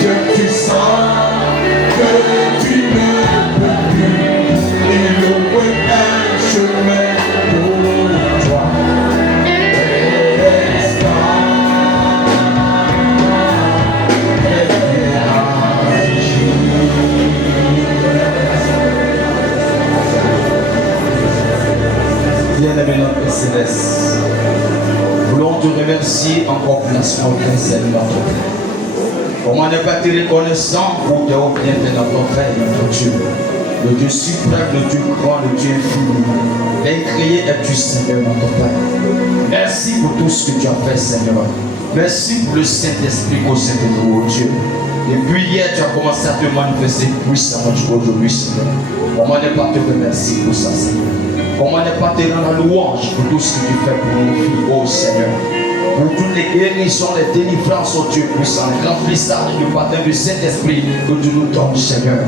que tu sens, que tu ne peux plus, il ouvre un chemin pour toi. Bien-aimé notre Céleste, voulons te remercier encore plus notre Seigneur, notre Père. Comment ne pas te reconnaissant pour tes hauts bienfaits dans notre Père, notre Dieu. Le Dieu suprême, le Dieu grand, le Dieu infini. L'incréé es-tu, Seigneur, notre Père. Merci pour tout ce que tu as fait, Seigneur. Merci pour le Saint-Esprit au sein de nous, oh Dieu. Depuis hier, tu as commencé à te manifester puissamment aujourd'hui, Seigneur. Comment ne pas te remercier pour ça, Seigneur. Comment ne pas te rendre la louange pour tout ce que tu fais pour nos filles, oh Seigneur. Pour toutes les guérisons, les délivrances, oh Dieu puissant, les remplissages du baptême du Saint-Esprit que tu nous donnes, Seigneur.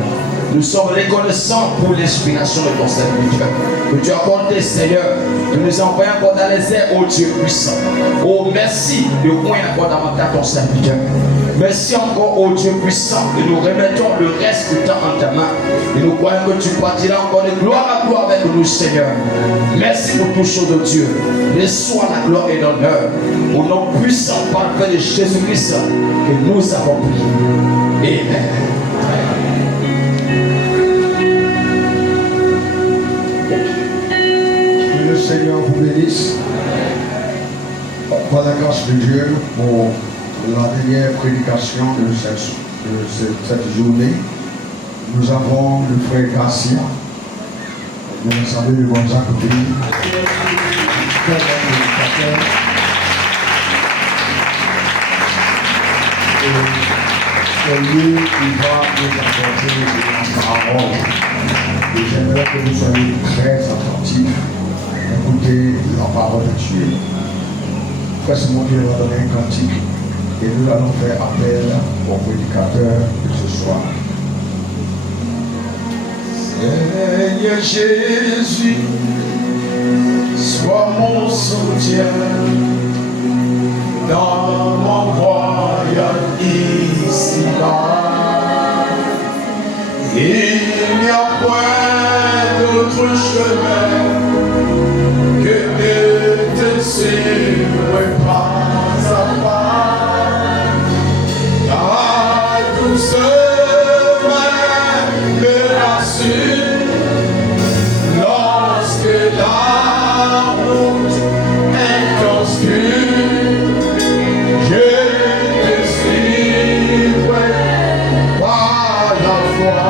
Nous sommes reconnaissants pour l'inspiration de ton serviteur que tu as apporté, Seigneur, de nous envoyer encore dans les airs, oh Dieu puissant. Oh, merci de moins encore davantage ton serviteur. Merci encore, oh Dieu puissant, et nous remettons le reste du temps en ta main. Et nous croyons que tu partiras encore de gloire à gloire avec nous, Seigneur. Merci pour toutes choses de Dieu. Reçois la gloire et l'honneur. Au nom puissant, parfait de Jésus-Christ, que nous avons prié. Amen. Que le Seigneur vous bénisse. Par la grâce de Dieu, pour la dernière prédication de cette journée, nous avons le frère Gracia. Vous savez, le bon côté. Très bon prédicateur. C'est lui qui va nous apporter la parole. Et j'aimerais que vous soyez très attentifs. Écoutez la parole de Dieu. Frère Simon qui va donner un cantique. Et nous allons faire appel au prédicateur de ce soir. Seigneur Jésus, sois mon soutien dans mon voyage ici-bas. Il n'y a point d'autre chemin que de te suivre pas à pas. Ta douce main me rassure lorsque la route est obscure. Je te suivrai par la foi.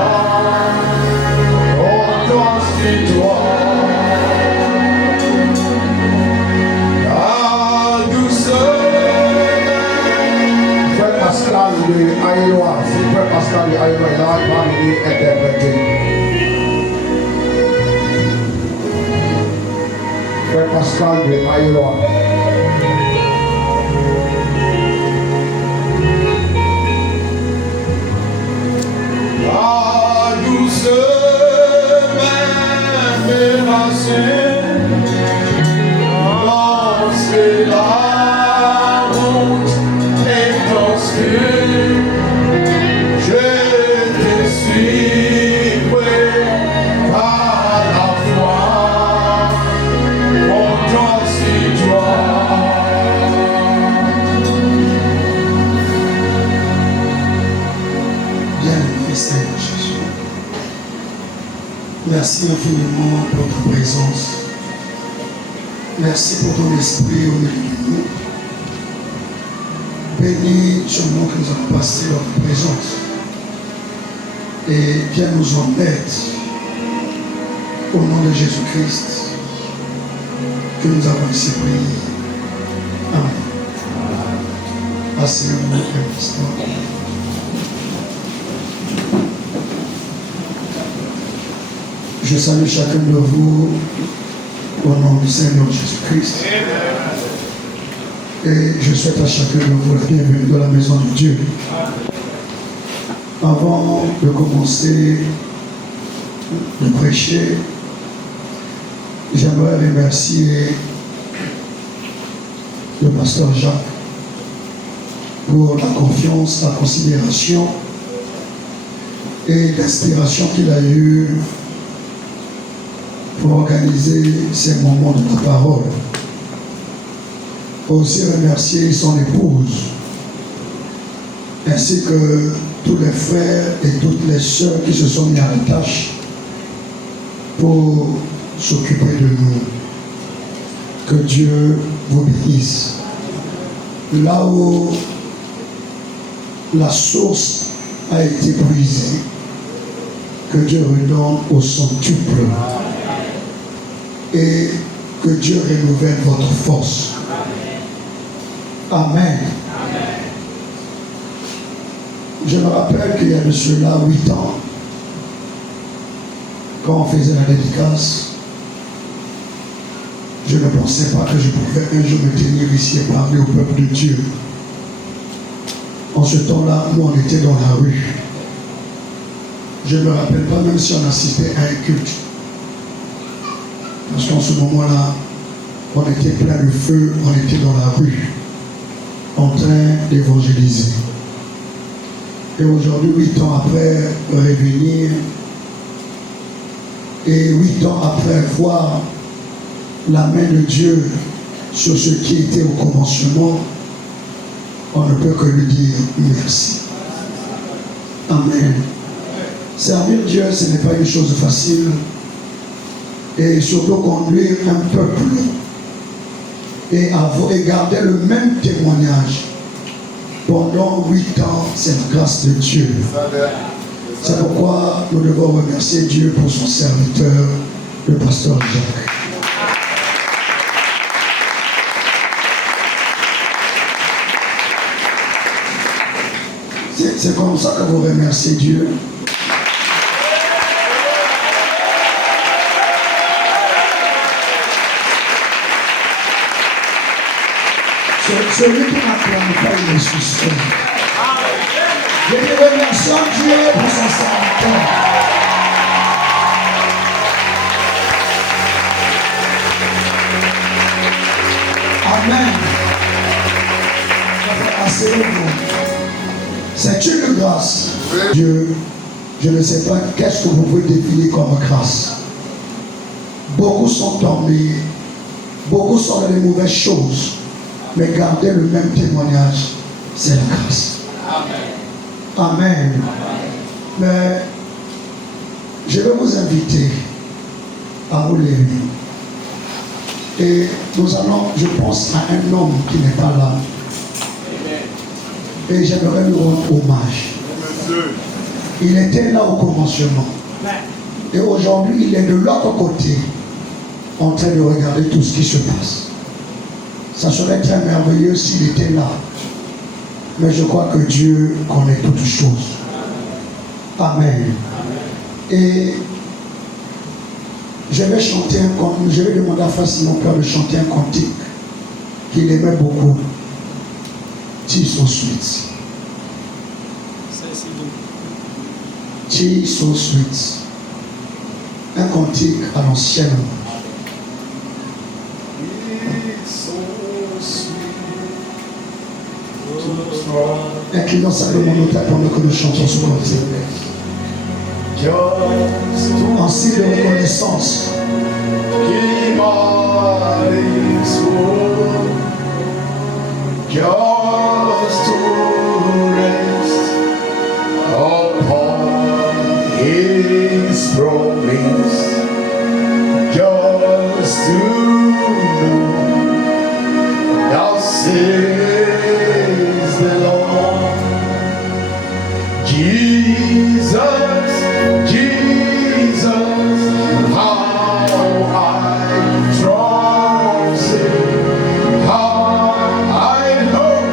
Content sur toi. Pascal de Aïloa, c'est frère Pascal de Aïloa, il a parlé interprété. Frère Pascal de Aïloa. La douce main me rassure lorsque la route est obscure. Je te suivrai par la foi, comptant sur toi. Bien-aimé Seigneur Jésus, merci infiniment pour ta présence. Merci pour ton esprit au milieu de nous. Bénis ce moment que nous avons passé dans ta présence. Et viens nous en aide. Au nom de Jésus-Christ, que nous avons ainsi prié. Amen. Asseyons-nous un instant. Je salue chacun de vous au nom du Seigneur Jésus-Christ. Et je souhaite à chacun de vous la bienvenue dans la maison de Dieu. Avant de commencer de prêcher, j'aimerais remercier le pasteur Jacques pour la confiance, la considération et l'inspiration qu'il a eue pour organiser ces moments de ta parole. Aussi remercier son épouse, ainsi que tous les frères et toutes les sœurs qui se sont mis à la tâche pour s'occuper de nous. Que Dieu vous bénisse. Là où la source a été brisée, que Dieu redonne au centuple et que Dieu renouvelle votre force. Amen. Je me rappelle qu'il y a de cela 8 ans, quand on faisait la dédicace, je ne pensais pas que je pouvais un jour me tenir ici et parler au peuple de Dieu. En ce temps-là, nous on était dans la rue. Je ne me rappelle pas même si on assistait à un culte. Parce qu'en ce moment-là, on était plein de feu, on était dans la rue, en train d'évangéliser. Et aujourd'hui, 8 ans après, revenir, et 8 ans après voir la main de Dieu sur ce qui était au commencement, on ne peut que lui dire merci. Amen. Servir Dieu, ce n'est pas une chose facile. Et surtout conduire un peuple et garder le même témoignage pendant 8 ans, c'est la grâce de Dieu. C'est pourquoi nous devons remercier Dieu pour son serviteur, le pasteur Jacques. C'est comme ça que vous remerciez Dieu. Celui qui n'acclame pas, il est suspect. Je remercie Dieu pour son serviteur. Amen. C'est une grâce. Dieu, je ne sais pas qu'est-ce que vous pouvez définir comme grâce. Beaucoup sont tombés, beaucoup sont dans les mauvaises choses. Mais garder le même témoignage, c'est la grâce. Amen. Amen. Mais je vais vous inviter à vous lever. Et nous allons, je pense à un homme qui n'est pas là. Et j'aimerais lui rendre hommage. Il était là au commencement. Et aujourd'hui, il est de l'autre côté, en train de regarder tout ce qui se passe. Ça serait très merveilleux s'il était là. Mais je crois que Dieu connaît toutes choses. Amen. Et je vais chanter je vais demander à Frère Simon Père de chanter un cantique qu'il aimait beaucoup. Tis so sweet. Tis so sweet. Un cantique à l'ancienne. Inclinons simplement nos têtes pendant que nous chantons ce cantique. En signe de reconnaissance. Just to rest upon His promise, just to know, thou says the Lord, Jesus, Jesus, how I trust Him, how I hope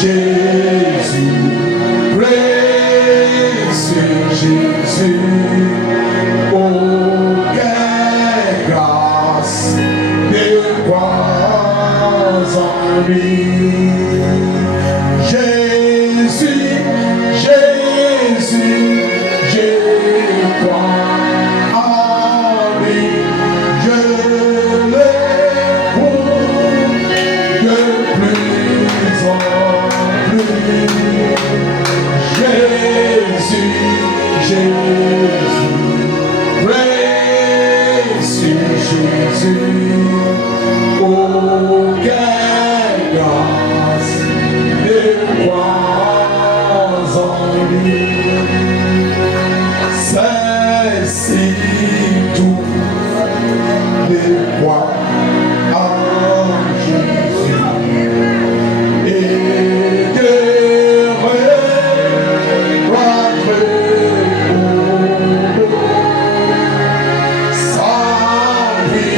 Jésus, précieux Jésus, oh quelle grâce de croire en lui. Jésus, Jésus, je crois en lui, je l'écoute de plus en plus. Jésus, Jésus, précieux Jésus, oh quelle grâce de croire en lui. C'est si tout de croire en Jésus et de recroître sans lui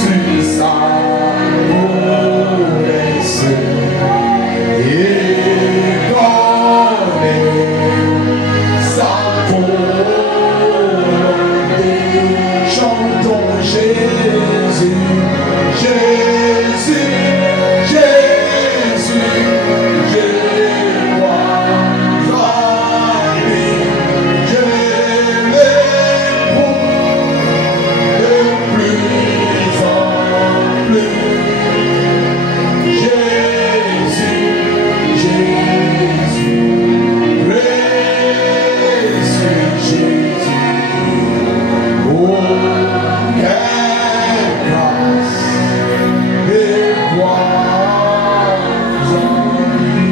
sur sa promesse et donner sa volonté. Chantons Jésus, Jésus, Jésus, je crois en lui, je l'écoute de plus en plus. Jésus, Jésus, précieux Jésus, oh quelle grâce de croire en lui.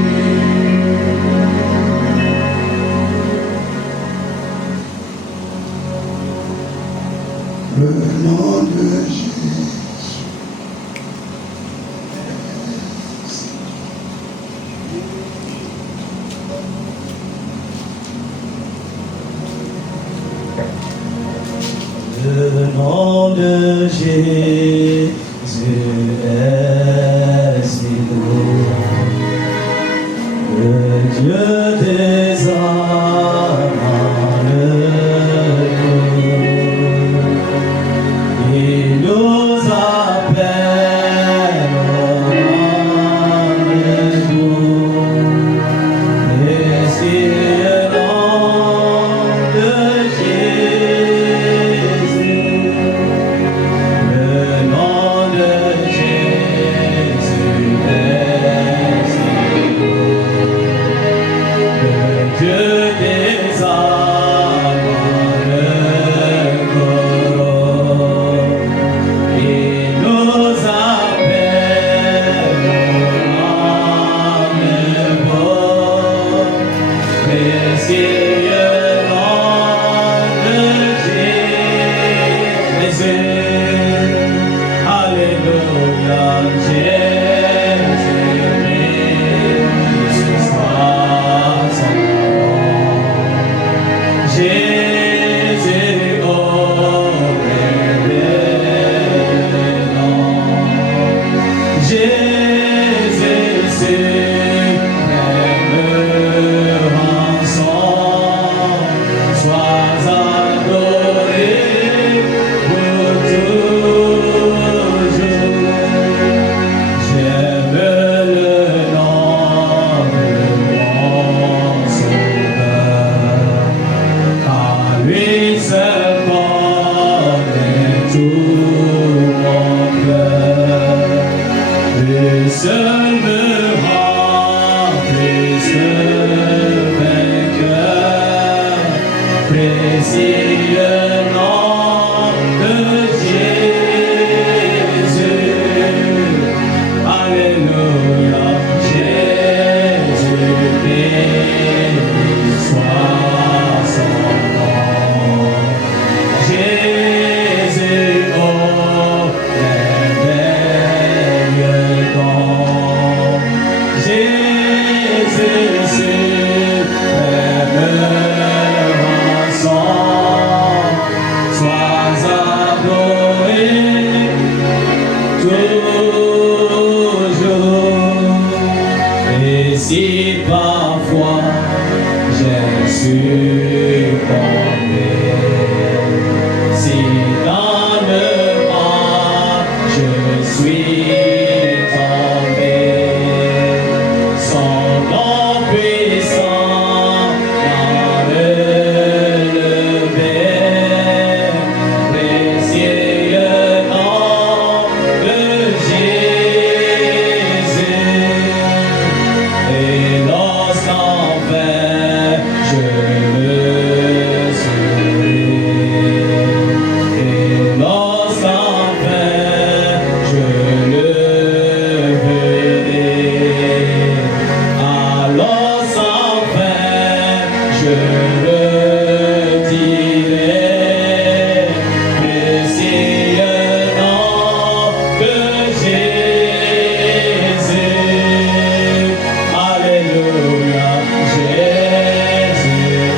Le nom de Jésus. Le nom de Jésus est si beau, le Dieu des âmes le loue. Il nous appelle avec vous, et si le nom de Jésus, le nom de Jésus est si beau. Le suis tombé. Si dans le mal je suis tombé, son nom puissant m'a relevé. Précieux nom de Jésus. Et lorsqu'enfin je le souris, et lorsqu'enfin je le verrai, alors sans fin je le dirai, précieux nom de Jésus. Alléluia, Jésus,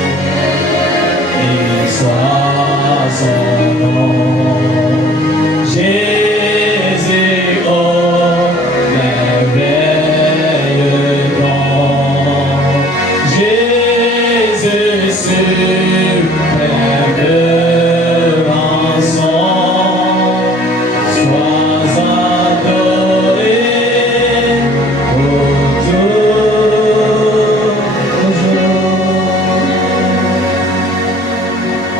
et soit son nom. Jésus, oh, merveilleux nom. Jésus, suprême rançon, sois adoré pour toujours.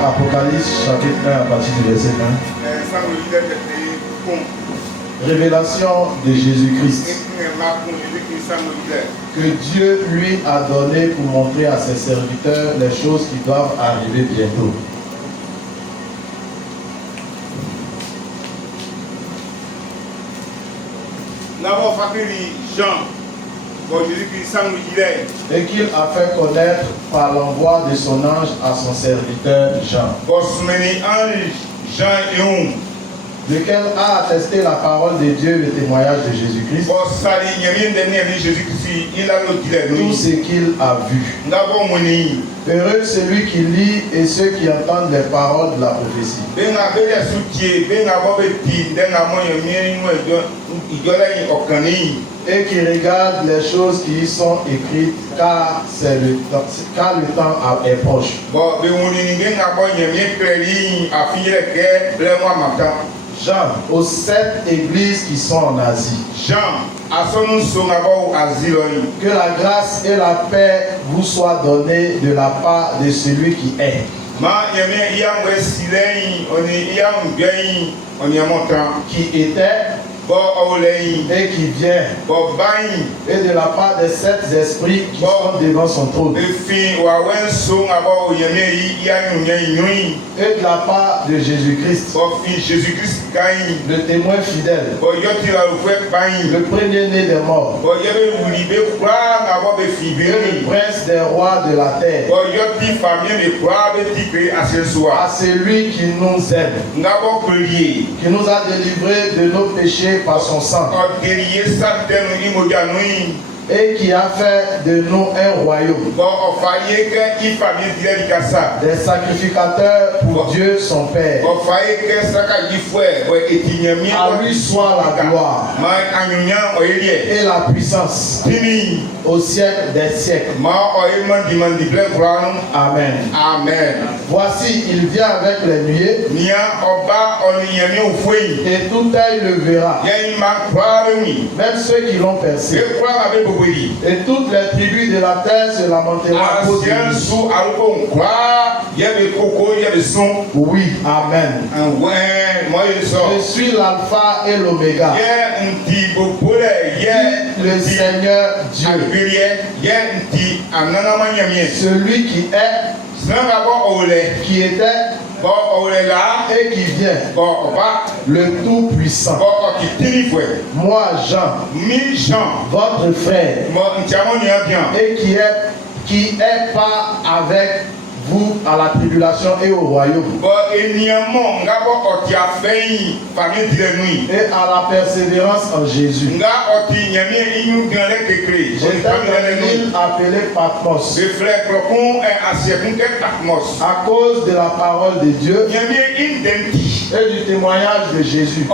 Apocalypse chapitre 1 à partir du verset 1. Révélation de Jésus-Christ que Dieu lui a donné pour montrer à ses serviteurs les choses qui doivent arriver bientôt. Et qu'il a fait connaître par l'envoi de son ange à son serviteur Jean, lequel a attesté la parole de Dieu, le témoignage de Jésus-Christ, tout ce qu'il a vu. Heureux celui qui lit et ceux qui entendent les paroles de la prophétie et qui regardent les choses qui y sont écrites, car le temps est proche. Jean, aux 7 églises qui sont en Asie. Que la grâce et la paix vous soient données de la part de celui qui est, qui était et qui vient, et de la part des 7 esprits qui sont devant son trône, et de la part de Jésus-Christ, le témoin fidèle, le premier-né des morts, et le prince des rois de la terre, à celui qui nous aime, qui nous a délivrés de nos péchés par son sang, et qui a fait de nous un royaume, des sacrificateurs pour Dieu son Père. À lui soit la gloire et la puissance au siècle des siècles. Amen. Voici, il vient avec les nuées, et tout œil le verra, même ceux qui l'ont percé. Et toutes les tribus de la terre se lamenteront à cause de lui. Oui, amen. Je suis l'alpha et l'oméga, le Seigneur Dieu, celui qui est, qui était et qui vient, le Tout-Puissant. Moi, Jean, votre frère, et qui est pas avec vous à la tribulation et au royaume, et à la persévérance en Jésus. J'étais dans l'île appelée Patmos à cause de la parole de Dieu et du témoignage de Jésus.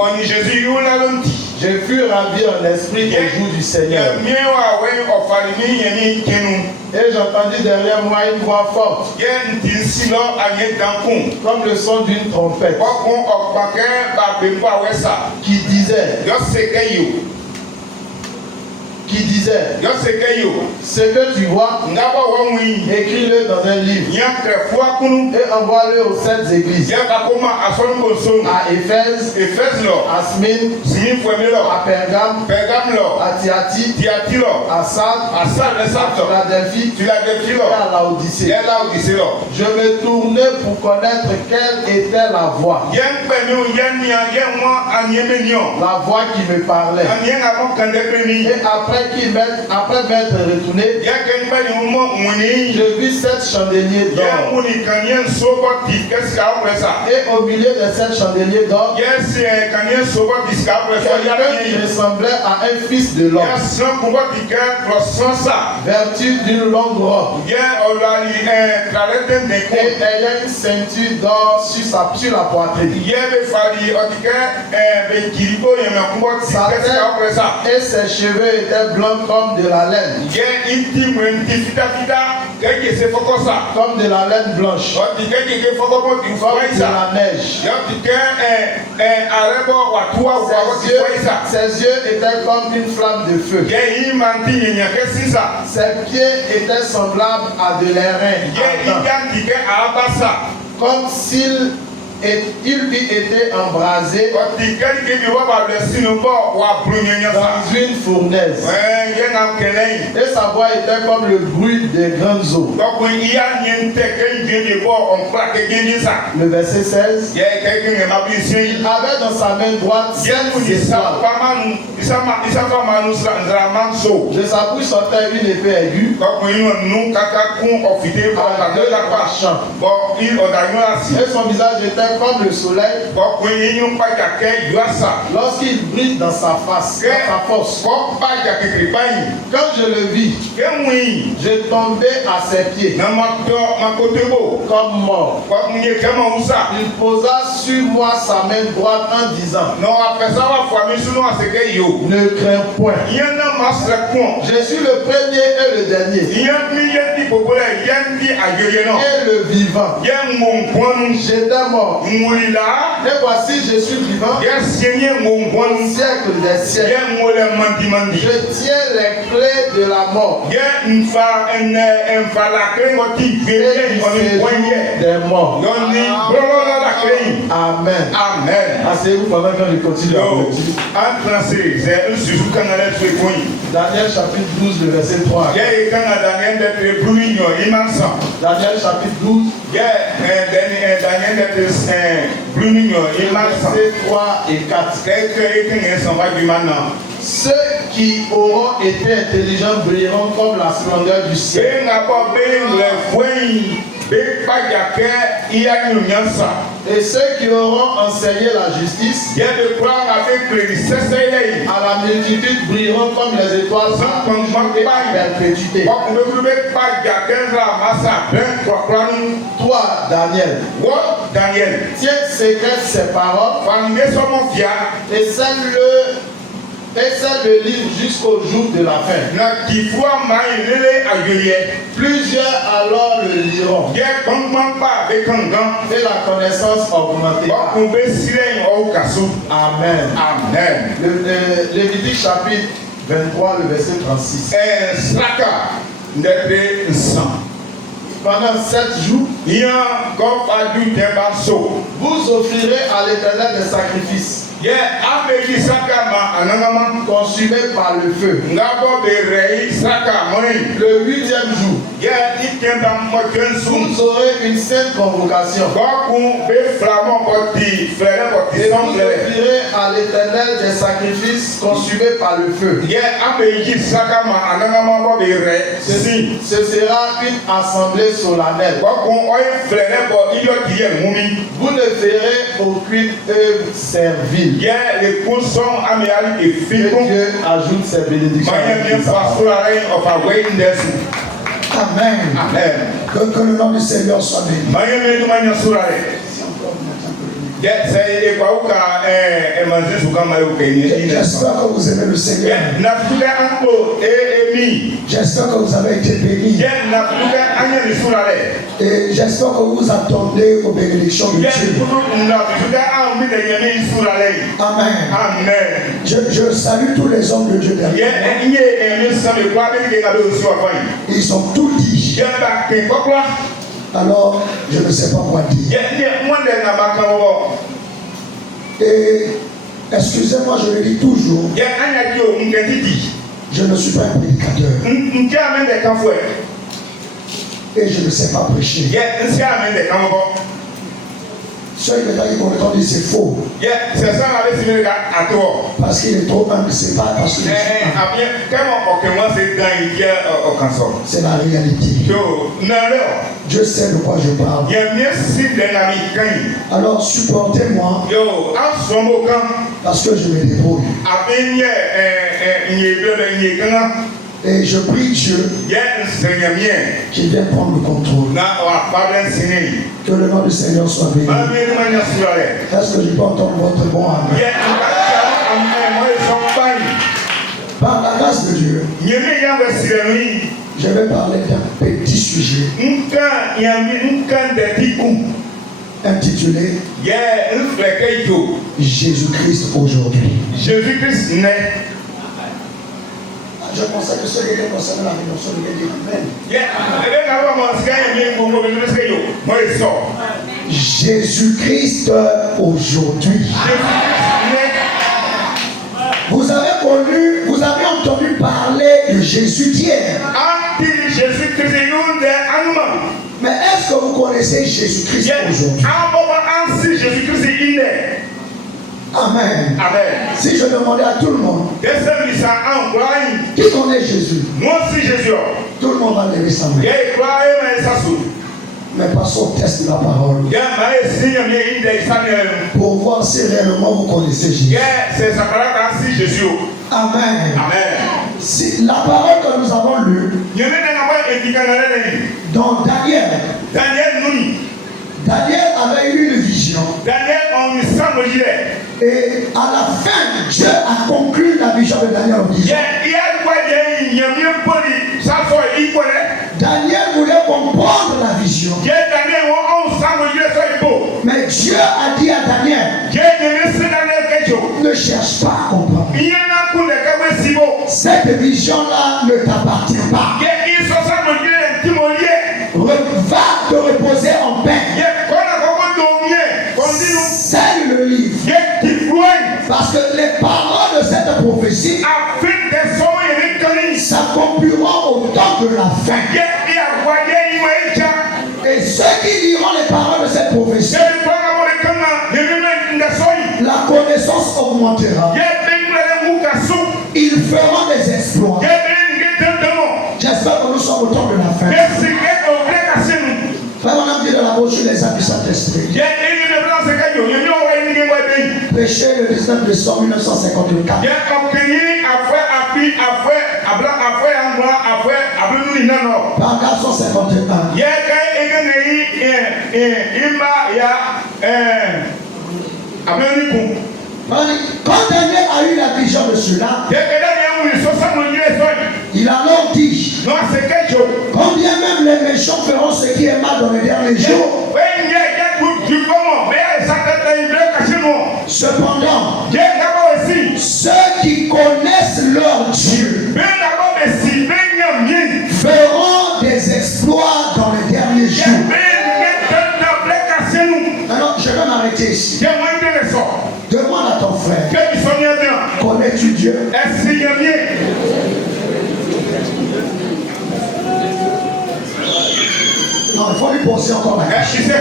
Je fus ravi en esprit au jour du Seigneur. Et j'entendis derrière moi une voix forte, comme le son d'une trompette, qui disait, ce que tu vois, écris-le dans un livre et envoie-le aux 7 églises. À Éphèse, à Smyrne, à Pergame, à Thyatire, à Sardes, à Philadelphie et à Laodicée. Je me tournais pour connaître quelle était la voix qui me parlait. Et après m'être retourné, je vis 7 chandeliers d'or. Et au milieu de 7 chandeliers d'or, quelqu'un qui ressemblait à un fils de l'homme, vêtu d'une longue robe, et ayant une ceinture d'or sur la poitrine. Sa tête et ses cheveux étaient blancs comme de la laine, comme de la laine blanche, comme de la neige. Ses yeux étaient comme une flamme de feu. Ses pieds étaient semblables à de l'airain ardent, comme s'il eût été embrasé dans une fournaise. Et sa voix était comme le bruit des grandes eaux. Le verset 16. Il avait dans sa main droite 7 étoiles. De sa bouche sortait une épée aiguë à 2 tranchants. Et son visage était comme le soleil lorsqu'il brille dans sa face, dans sa force. Quand je le vis, je tombais à ses pieds comme mort. Il posa sur moi sa main droite en disant, ne crains point. Je suis le premier et le dernier et le vivant. J'étais mort, et voici je suis vivant au siècle des siècles. Je tiens les clés de la mort et du séjour des morts. Amen. Asseyez-vous pendant que je continue à Daniel chapitre 12, le verset 3. Daniel chapitre 12, versets 3 et 4. Ceux qui auront été intelligents brilleront comme la splendeur du ciel. Et ceux qui auront enseigné la justice à la multitude brilleront comme les étoiles et la perpétuité. Toi, Daniel, tiens secrète ces paroles et scelle le livre jusqu'au jour de la fin. Plusieurs alors le liront et la connaissance augmentera. Amen. Lévitique chapitre 23, le verset 36. Pendant 7 jours, vous offrirez à l'Éternel des sacrifices consumés par le feu. Le 8e jour, vous aurez une sainte convocation. Et vous offrirez à l'Éternel des sacrifices consumés par le feu. Ce sera une assemblée solennelle. Vous ne verrez aucune œuvre servile. Et Dieu ajoute ses bénédictions. Amen. Que le nom du Seigneur soit béni. J'espère que vous aimez le Seigneur. J'espère que vous avez été bénis. Et j'espère que vous attendez aux bénédictions de Dieu. Amen. Je salue tous les hommes de Dieu derrière. Ils sont tous dits. Alors, je ne sais pas quoi dire. Et excusez-moi, je le dis toujours. Je ne suis pas un prédicateur. Et je ne sais pas prêcher. Ceux qui me disent c'est faux. Parce qu'il est trop humble, c'est pas parce que c'est la réalité. Dieu sait de quoi je parle. Alors supportez-moi parce que je me débrouille. Et je prie Dieu qu'il vienne prendre le contrôle. Que le nom du Seigneur soit béni. Est-ce que je peux entendre votre bon amen? Par la grâce de Dieu, je vais parler d'un petit sujet intitulé Jésus-Christ aujourd'hui. Jésus-Christ naît. Je pensais que ceux qui étaient concernés la rédemption devaient dire Amen. Jésus-Christ aujourd'hui. Vous avez entendu parler de Jésus d'hier. Mais est-ce que vous connaissez Jésus-Christ aujourd'hui? Amen. Si je demandais à tout le monde qui connaît Jésus, tout le monde va lever sa main. Mais passons au test de la parole pour voir si réellement vous connaissez Jésus. Amen. Si la parole que nous avons lue dans Daniel avait eu une vision. Et à la fin, Dieu a conclu la vision de Daniel en disant Daniel voulait comprendre la vision. Mais Dieu a dit à Daniel ne cherche pas à comprendre. Cette vision-là ne t'appartient pas. Va te reposer en paix. C'est le livre. Parce que les paroles de cette prophétie s'accompliront au temps de la fin. Et ceux qui liront les paroles de cette prophétie, la connaissance augmentera. Ils feront des exploits. J'espère que nous sommes au temps de la fin. Frère, on a dit de la bouche les âmes du Saint-Esprit. Péché le 19 décembre 1954. Paragraphe 151. Quand Daniel a eu la vision de cela, il a alors dit combien même les méchants feront ce qui est mal dans les derniers jours. Cependant, ceux qui connaissent leur Dieu feront des exploits dans les derniers jours. Alors, je vais m'arrêter ici. Demande à ton frère, connais-tu Dieu? Non, il faut lui poser encore la question.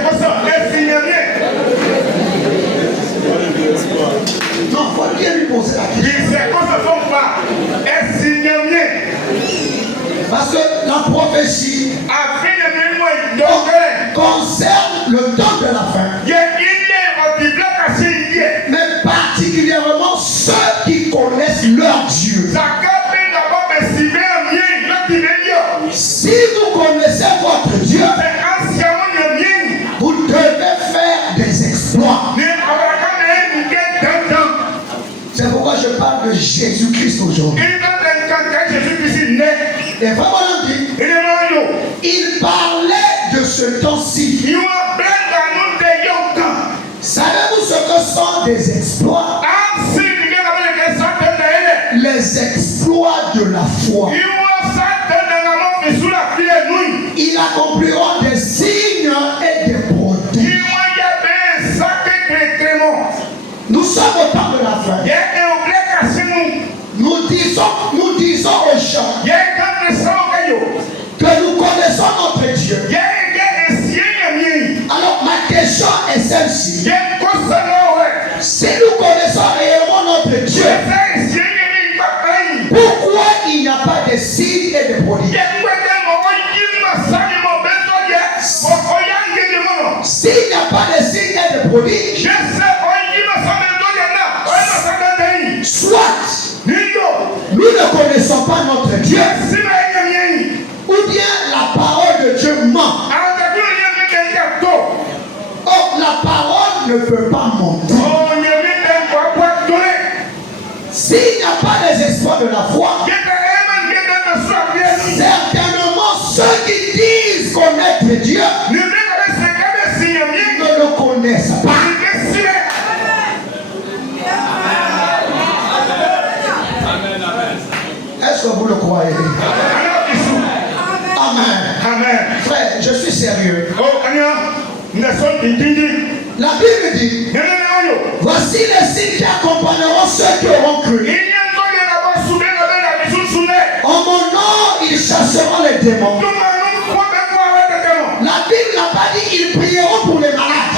Non, il faut bien lui poser la question. Parce que la prophétie concerne le temps de la fin. Mais particulièrement ceux qui connaissent leur Dieu. Si vous connaissez votre Dieu, vous devez faire des exploits. C'est pourquoi je parle de Jésus-Christ aujourd'hui. Et vraiment, on dit, il parlait de ce temps-ci. Savez-vous ce que sont des exploits? Les exploits de la foi. Ils accompliront des signes et des prodiges. Nous sommes au temps de la fin. Nous disons aux gens que nous connaissons notre Dieu. Alors ma question est celle-ci. Si nous connaissons réellement notre Dieu, pourquoi il n'y a pas de signes et de prodiges? S'il n'y a pas de signes et de prodiges, soit nous ne connaissons pas notre Dieu, ou bien la parole de Dieu ment. Or, la parole ne peut pas mentir. S'il n'y a pas les exploits de la foi, certainement ceux qui disent connaître Dieu ne le connaissent pas. Est-ce que vous le croyez? Amen. Frère, je suis sérieux. La Bible dit, voici les signes qui accompagneront ceux qui auront cru. En mon nom, ils chasseront les démons. La Bible n'a pas dit ils prieront pour les malades.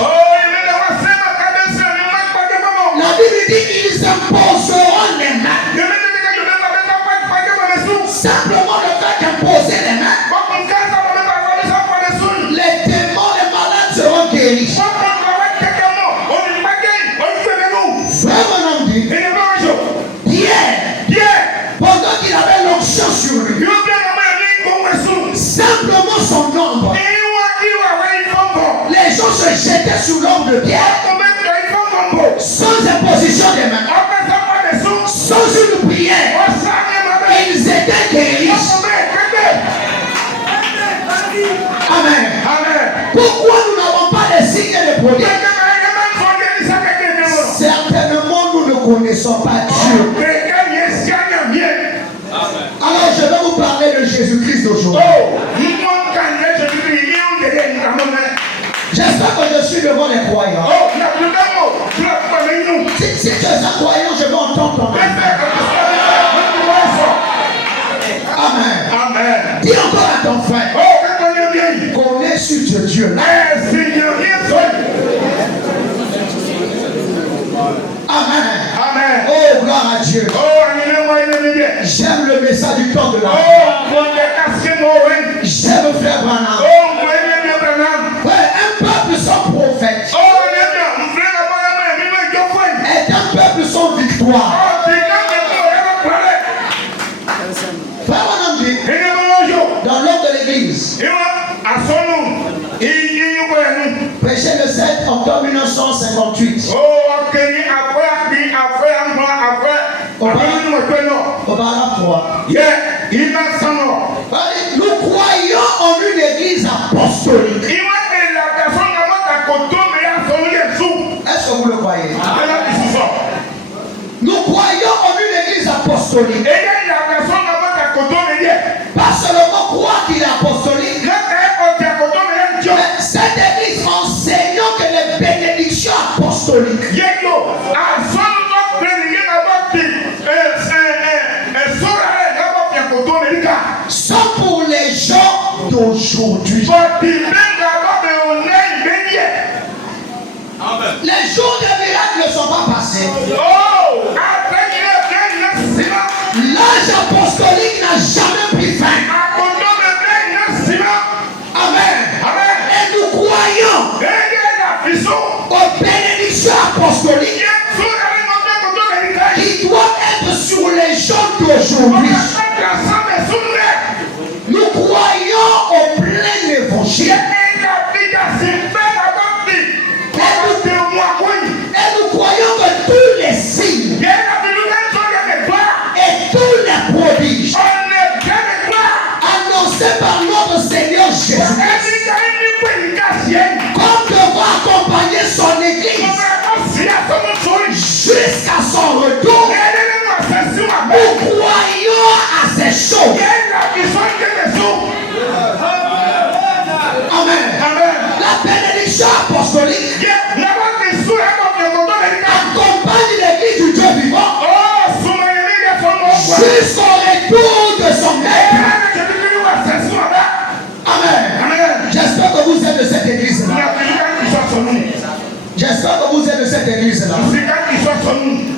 La Bible dit ils imposeront les mains. Simplement le fait d'imposer les mains, les démons, les malades seront guéris. Frère mon dit, Pierre, pendant qu'il avait l'onction sur lui, simplement son ombre, les gens se jetaient sous l'ombre de Pierre, sans imposition des mains, sans une prière, ils étaient guéris. Amen. Pourquoi nous n'avons pas de signes et de prodiges? Certainement nous ne connaissons pas Dieu. Alors je vais vous parler de Jésus-Christ d'aujourd'hui. J'espère que je suis devant les croyants. Si tu es un croyant, je vais entendre ton amen. Amen. Dis encore à ton frère. Connais sur ce Dieu. Amen. Oh, gloire à Dieu. J'aime le message du temps de la foi. J'aime frère Branham. Un peuple sans prophète est un peuple sans victoire. Frère Branham dit, dans l'ordre de l'église, prêché le 7 octobre 1958. Au paragraphe 3. Nous croyons en une église apostolique. Est-ce que vous le croyez? Nous croyons en une église apostolique. Pas seulement croire qu'il est apostolique, mais cette église enseignant que les bénédictions apostoliques sont pour les gens d'aujourd'hui. Les jours de miracle ne sont pas passés. L'âge apostolique n'a jamais pris fin. Amen. Et nous croyons aux bénédictions apostoliques qui doivent être sur les gens d'aujourd'hui. Nous croyons au plein évangile. Et nous croyons que tous les signes et tous les prodiges La bénédiction apostolique accompagne l'église du Dieu vivant jusqu'au retour de son maître. Amen. J'espère que vous êtes de cette église-là. J'espère que vous êtes de cette église-là.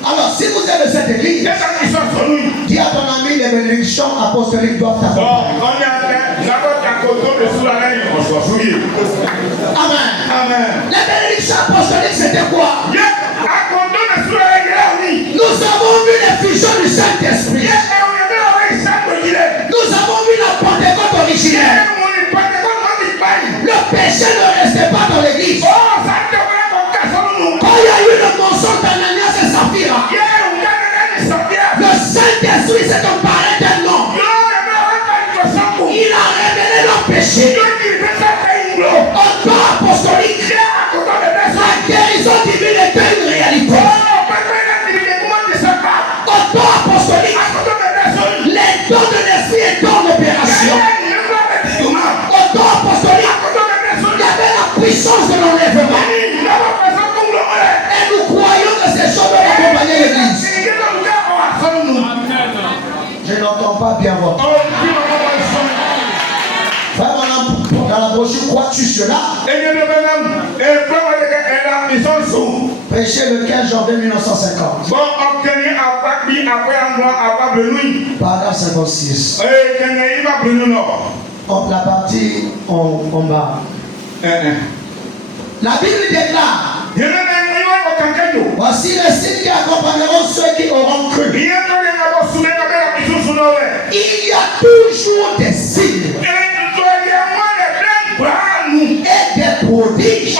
Alors, si vous êtes de cette église, dis à ton ami, les bénédictions apostoliques doivent t'accompagner. Amen. Les bénédictions apostoliques, c'était quoi? Nous avons vu l'effusion du Saint-Esprit. Nous avons vu la Pentecôte originelle. Le péché ne restait pas dans l'église. Quand il y a eu le mensonge d'Ananias et Saphira, le Saint-Esprit s'est emparé d'un homme. Il a révélé leur péché. Au temps apostolique, la guérison divine était une réalité. Au temps apostolique, les dons de l'esprit étaient en opération. Au temps apostolique, il y avait la puissance de l'enlèvement. Et nous croyons que ces choses vont accompagner l'église. Je n'entends pas bien votre. Frère, dans la brochure, crois-tu cela? Prêché le 15 janvier 1950. Paragraphe 56. La partie en bas. La Bible déclare: voici les signes qui accompagneront ceux qui auront cru. Il y a toujours des signes et des prodiges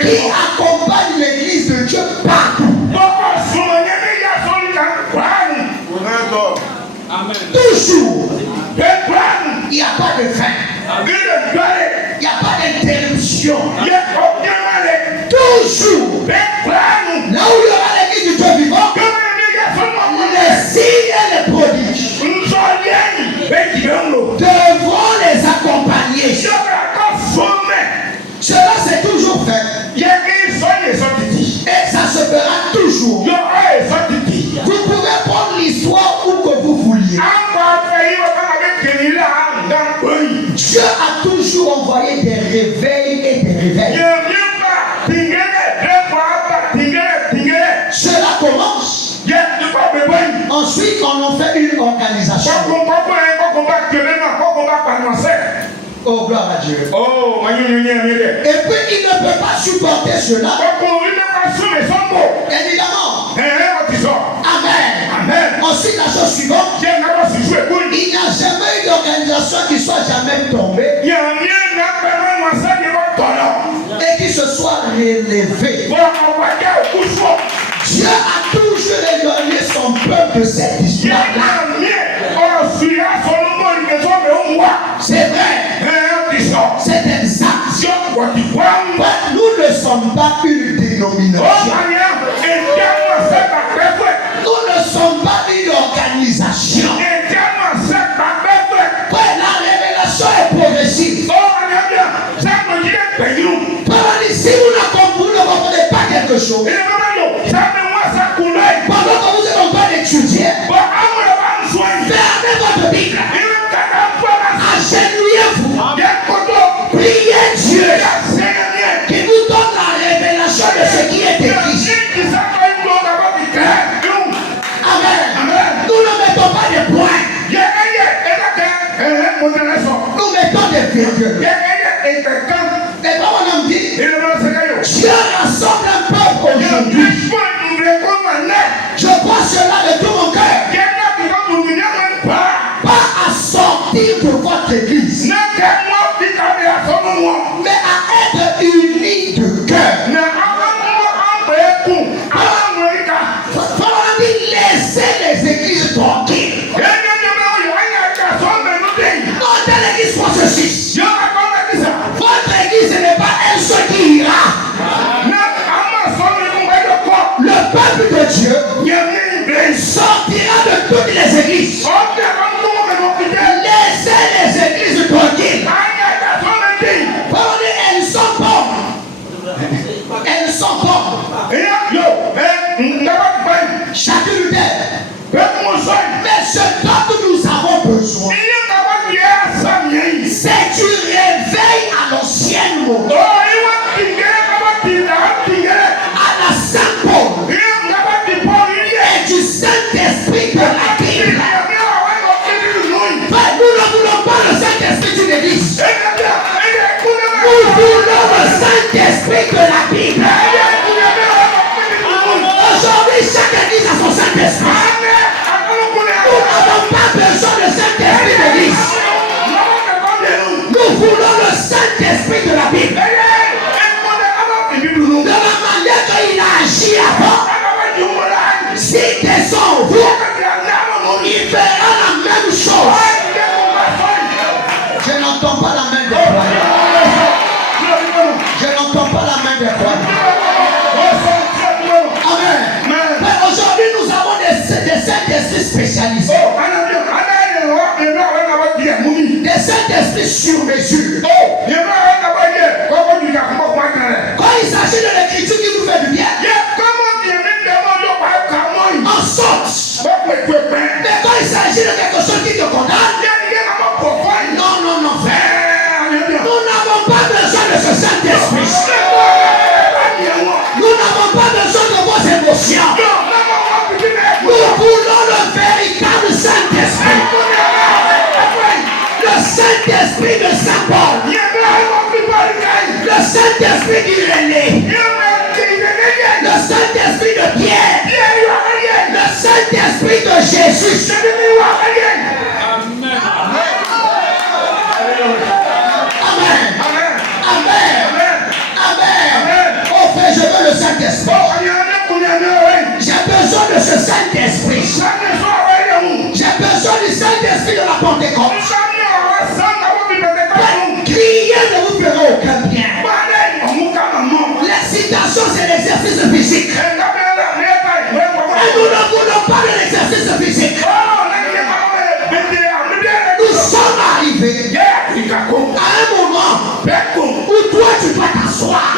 qui accompagnent l'église de Dieu partout. Toujours. Il n'y a pas de fin. Il n'y a pas d'interruption. Toujours. Là où il y aura l'église du Dieu vivant, les signes et les prodiges devront les accompagner. Cela c'est toujours fait. Et ça se fera toujours. Vous pouvez prendre l'histoire où que vous vouliez. Dieu a toujours envoyé des réveils et des réveils. Cela commence. Ensuite, on en fait une organisation. Oh, gloire à Dieu. Et puis, il ne peut pas supporter cela. Évidemment. Amen. Ensuite, la chose suivante. Il n'y a jamais eu d'organisation qui soit jamais tombée et qui se soit relevée. Dieu a toujours éloigné son peuple de cette histoire-là. C'est vrai. C'est exact. Nous ne sommes pas une dénomination. Nous ne sommes pas une organisation. La révélation est progressive. Si vous ne comprenez pas quelque chose, pendant que vous êtes en train d'étudier, fermez votre Bible. Agenouillez-vous. Priez Dieu qui vous donne la révélation de ce qui est écrit. Amen. Nous ne mettons pas des points. Nous mettons des virgules. Et comme on a dit, Dieu rassemble un peuple aujourd'hui. Je crois cela de tout mon cœur. Pas à sortir de votre église, mais à être unis de cœur. Laissez les églises tranquilles. Non, telle église processus. Votre église n'est pas un n'entends pas la main des croyants. Je n'entends pas la main des croyants. Amen. Mais aujourd'hui, nous avons des Saints-Esprits spécialisés. Des Saints-Esprits sur mesure. Quand il s'agit de l'écriture qui nous fait du bien, on saute. Mais quand il s'agit de quelque chose qui te condamne, non, frère. Nous n'avons pas besoin de ce Saint-Esprit. Nous n'avons pas besoin de vos émotions. Nous voulons le véritable Saint-Esprit. Le Saint-Esprit de Saint-Paul. Le Saint-Esprit d'Irénée. Le Saint-Esprit de Pierre. Le Saint-Esprit de Jésus. Amen. Oh frère, je veux le Saint-Esprit. J'ai besoin de ce Saint-Esprit. J'ai besoin du Saint-Esprit de la Pentecôte. Crier ne vous fera aucun bien. L'excitation, c'est l'exercice physique. Et nous ne voulons pas de l'exercice physique. Nous sommes arrivés à un moment où toi tu dois t'asseoir.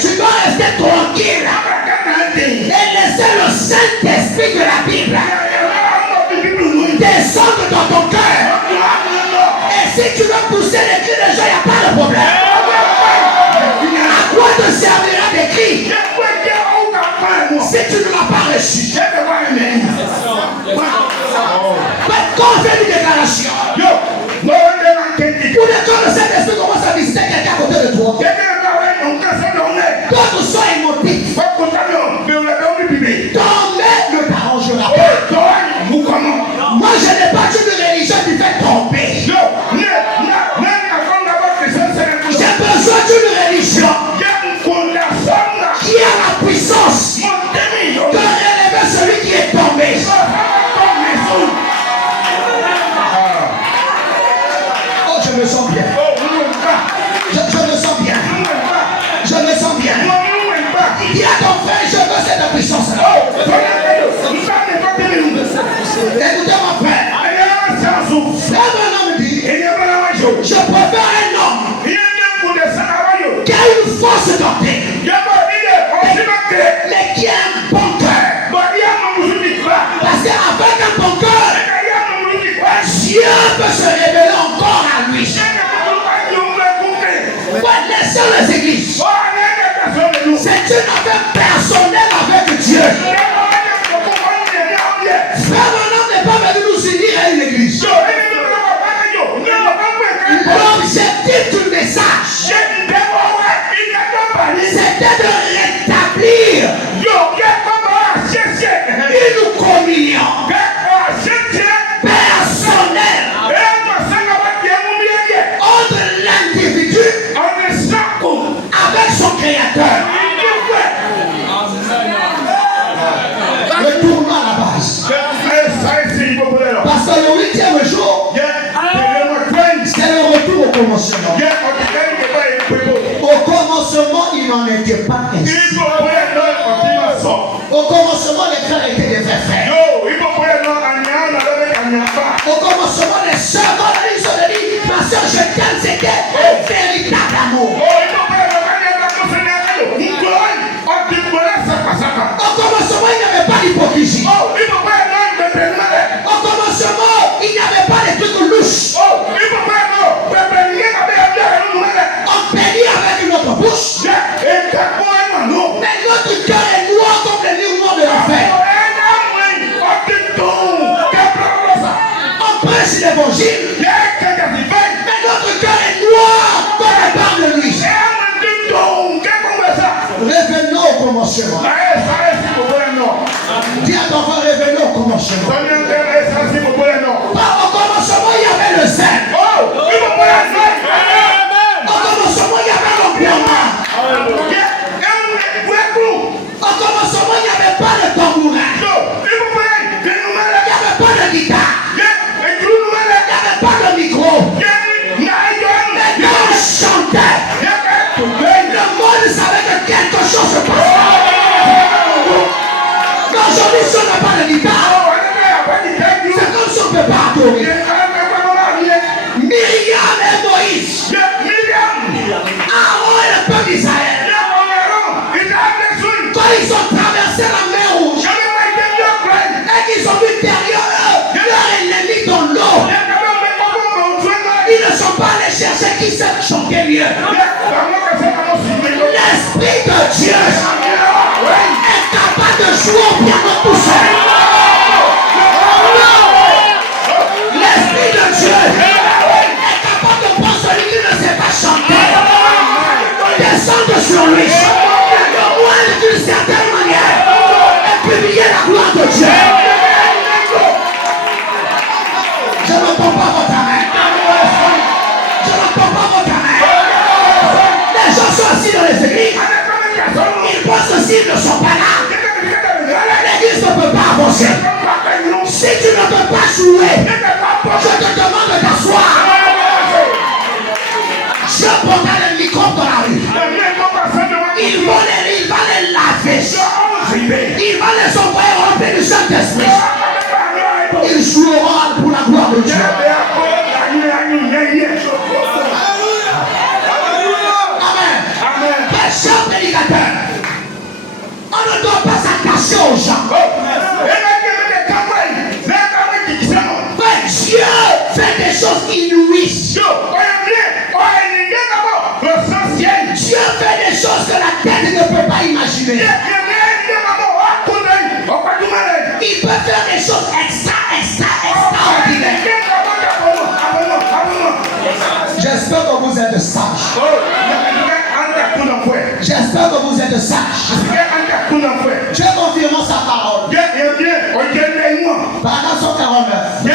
Tu dois rester tranquille et laisser le Saint-Esprit de la Bible descendre dans ton cœur. Et si tu veux pousser les cris de joie, il n'y a pas de problème. À quoi te servira des cris si tu ne l'as pas reçu? Quand on fait une déclaration, pour le temps le Saint-Esprit commence à visiter quelqu'un à côté de toi, toi tu sois émotif, ton maître ne t'arrangera pas. Moi je n'ai pas une religion qui fait tromper. J'ai besoin d'une religion qui a la puissance de relever celui qui est tombé. Oh, je me sens bien. Je me sens bien. Je me sens bien. Dis à ton frère, je veux cette puissance-là. Écoutez mon frère. Frère Branham dit, je préfère un homme qui a une fausse doctrine, mais qui a un bon cœur. Parce qu'avec un bon cœur, Dieu peut se révéler encore à lui. Ouais, laissez les églises. C'est une affaire personnelle avec Dieu. Frère Branham n'est pas venu nous unir à une église. L'objectif du message, c'était de rétablir une communion personnelle entre l'individu avec son créateur. Le tournoi à la base. Parce que le 8e jour, c'est le retour au commencement. Au commencement, il n'en était pas ainsi. Au commencement, les frères étaient des vrais frères. Au commencement, les sœurs, quand ils se dit, ma soeur, je t'aime, c'était un véritable amour. Au commencement, il n'y avait pas d'hypocrisie. Au commencement, il n'y avait pas de trucs louches. On bénit avec notre bouche. Myriam et Moïse, Aaron et le peuple d'Israël, quand ils ont traversé la mer Rouge et qu'ils ont vu derrière eux leur ennemi dans l'eau, ils ne sont pas allés chercher qui sait chanter mieux. L'Esprit de Dieu est capable de jouer au piano tout seul. L'Esprit de Dieu est capable de prendre celui qui ne sait pas chanter, descendre sur lui, le moindre d'une certaine manière, et publier la gloire de Dieu. Je n'entends pas votre main. Je n'entends pas votre main. Les gens sont assis dans les églises. Ils pensent que s'ils ne sont pas là, l'église ne peut pas avancer. Si tu ne peux pas jouer, je te demande de t'asseoir. Je prendrai le micro dans la rue. Il va les laver. Il va les envoyer remplir du Saint-Esprit. Ils joueront pour la gloire de Dieu. Amen. Cher prédicateur, on ne doit pas s'attacher aux gens. Mais Dieu fait des choses inouïes. Dieu fait des choses que la tête ne peut pas imaginer. Il peut faire des choses extraordinaires. J'espère que vous êtes sages. J'espère que vous êtes sages. Dieu confirme sa parole. Pendant 149.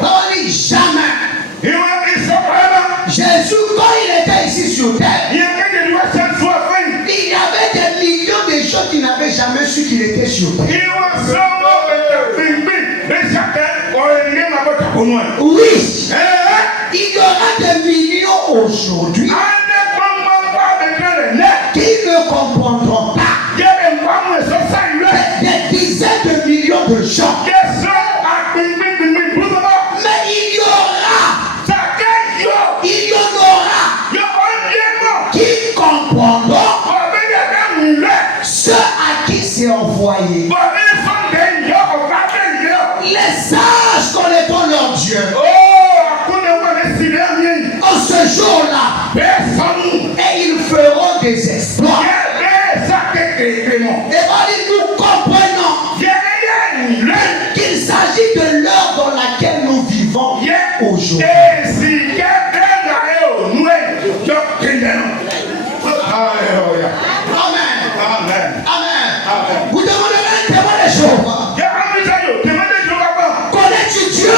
On dit jamais. Jésus, quand il était ici sur terre, il y avait des millions de gens qui n'avaient jamais su qu'il était sur terre. Oui, il y aura des millions aujourd'hui qui ne comprendront pas. Des dizaines de millions de gens. Mais il y en aura qui comprendront ceux à qui c'est envoyé. Les sages connaîtront leur Dieu. En ce jour-là, et ils feront des exploits. Et nous comprenons qu'il s'agit de l'heure dans laquelle nous vivons aujourd'hui. Amen. Vous demanderez un témoin de Jéhovah. Connais-tu Dieu?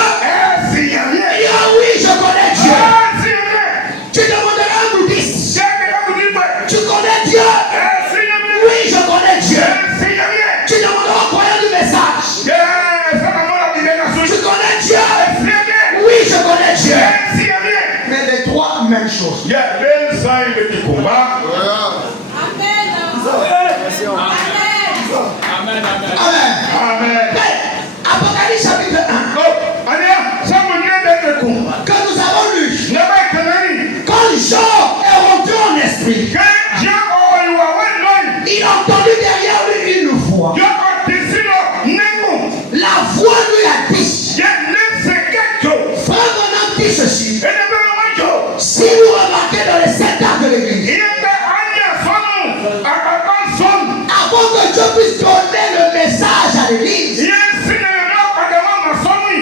Oui, je connais Dieu. Tu demanderas un bouddhiste. Tu connais Dieu? Oui, je connais Dieu. Tu demanderas au croyant du message. Tu connais Dieu? Oui, je connais Dieu. Mais les trois, même chose. Amen. Apocalypse chapitre 1. Que nous avons lu. Quand Jean est rentré en esprit, il a entendu derrière lui une voix. La voix lui a dit, frère Branham dit ceci. Si vous remarquez dans les 7 arts de l'église, avant que Dieu puisse donner le message à l'église,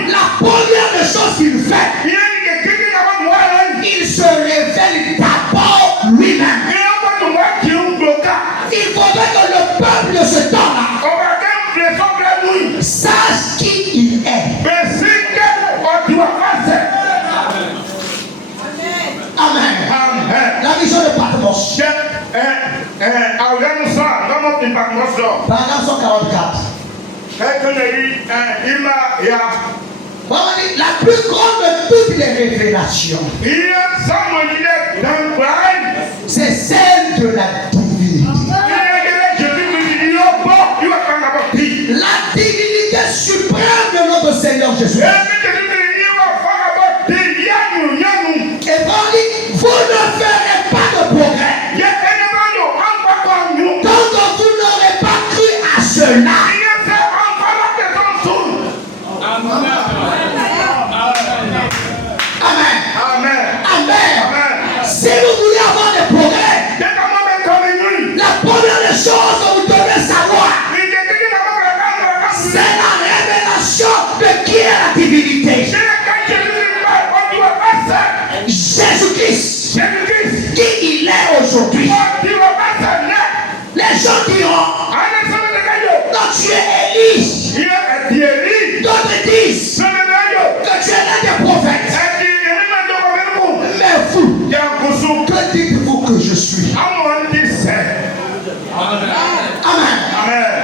la première des choses qu'il fait, il se révèle d'abord lui-même. Il faudrait que le peuple de ce temps-là sache qui il est. Amen. La vision de Patmos. Paragraphe 144. La plus grande de toutes les révélations, c'est celle de la divinité. La divinité suprême de notre Seigneur Jésus. cela. Amen. Amen. Si vous voulez avoir des progrès, la première des choses que vous devez savoir, c'est la révélation de qui est la divinité. Jésus-Christ, qui il est aujourd'hui. Les gens diront, non, tu es Élie. D'autres disent que tu es l'un des prophètes. Mais vous, que dites-vous que je suis? Amen.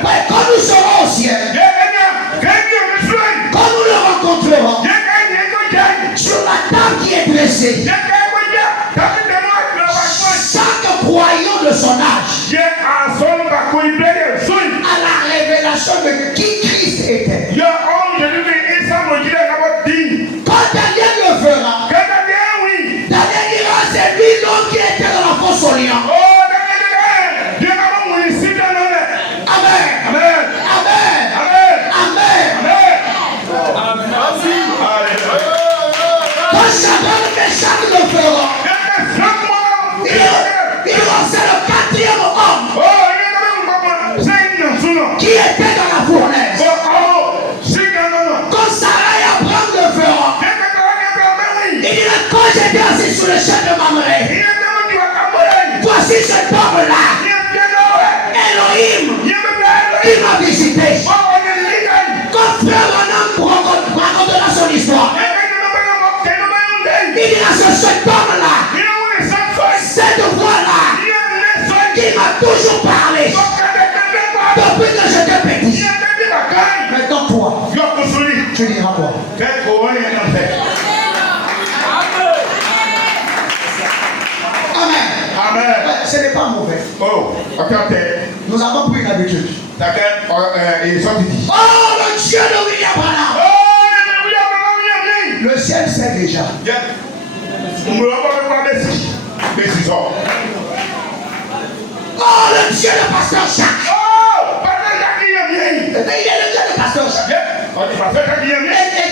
Ouais, quand nous serons au ciel, quand nous le rencontrerons, sur la table qui est dressée, chaque croyant de son âge à la révélation de qui Christ était. Quand Daniel le fera, Daniel dira c'est lui l'homme qui était dans la fosse au lion. Quand Shadrach, Meshach le feront, il aura c'est le quatrième homme qui était dans la fournaise. Quand Sarah et Abraham le feront, il dira quand j'étais assis sur le champ de Mamré, voici cet homme-là, Elohim, qui m'a visité. Quand frère Branham racontera son histoire, il dira c'est cet homme-là, cette voix-là, qui m'a toujours parlé depuis que j'étais petit. Maintenant toi, tu diras quoi? Amen. Ce n'est pas mauvais. Nous avons pris une habitude. Oh, le Dieu de William Branham. Le ciel sait déjà. Oh, le Dieu de pasteur Jacques. Il est le Dieu de pasteur Jacques. Et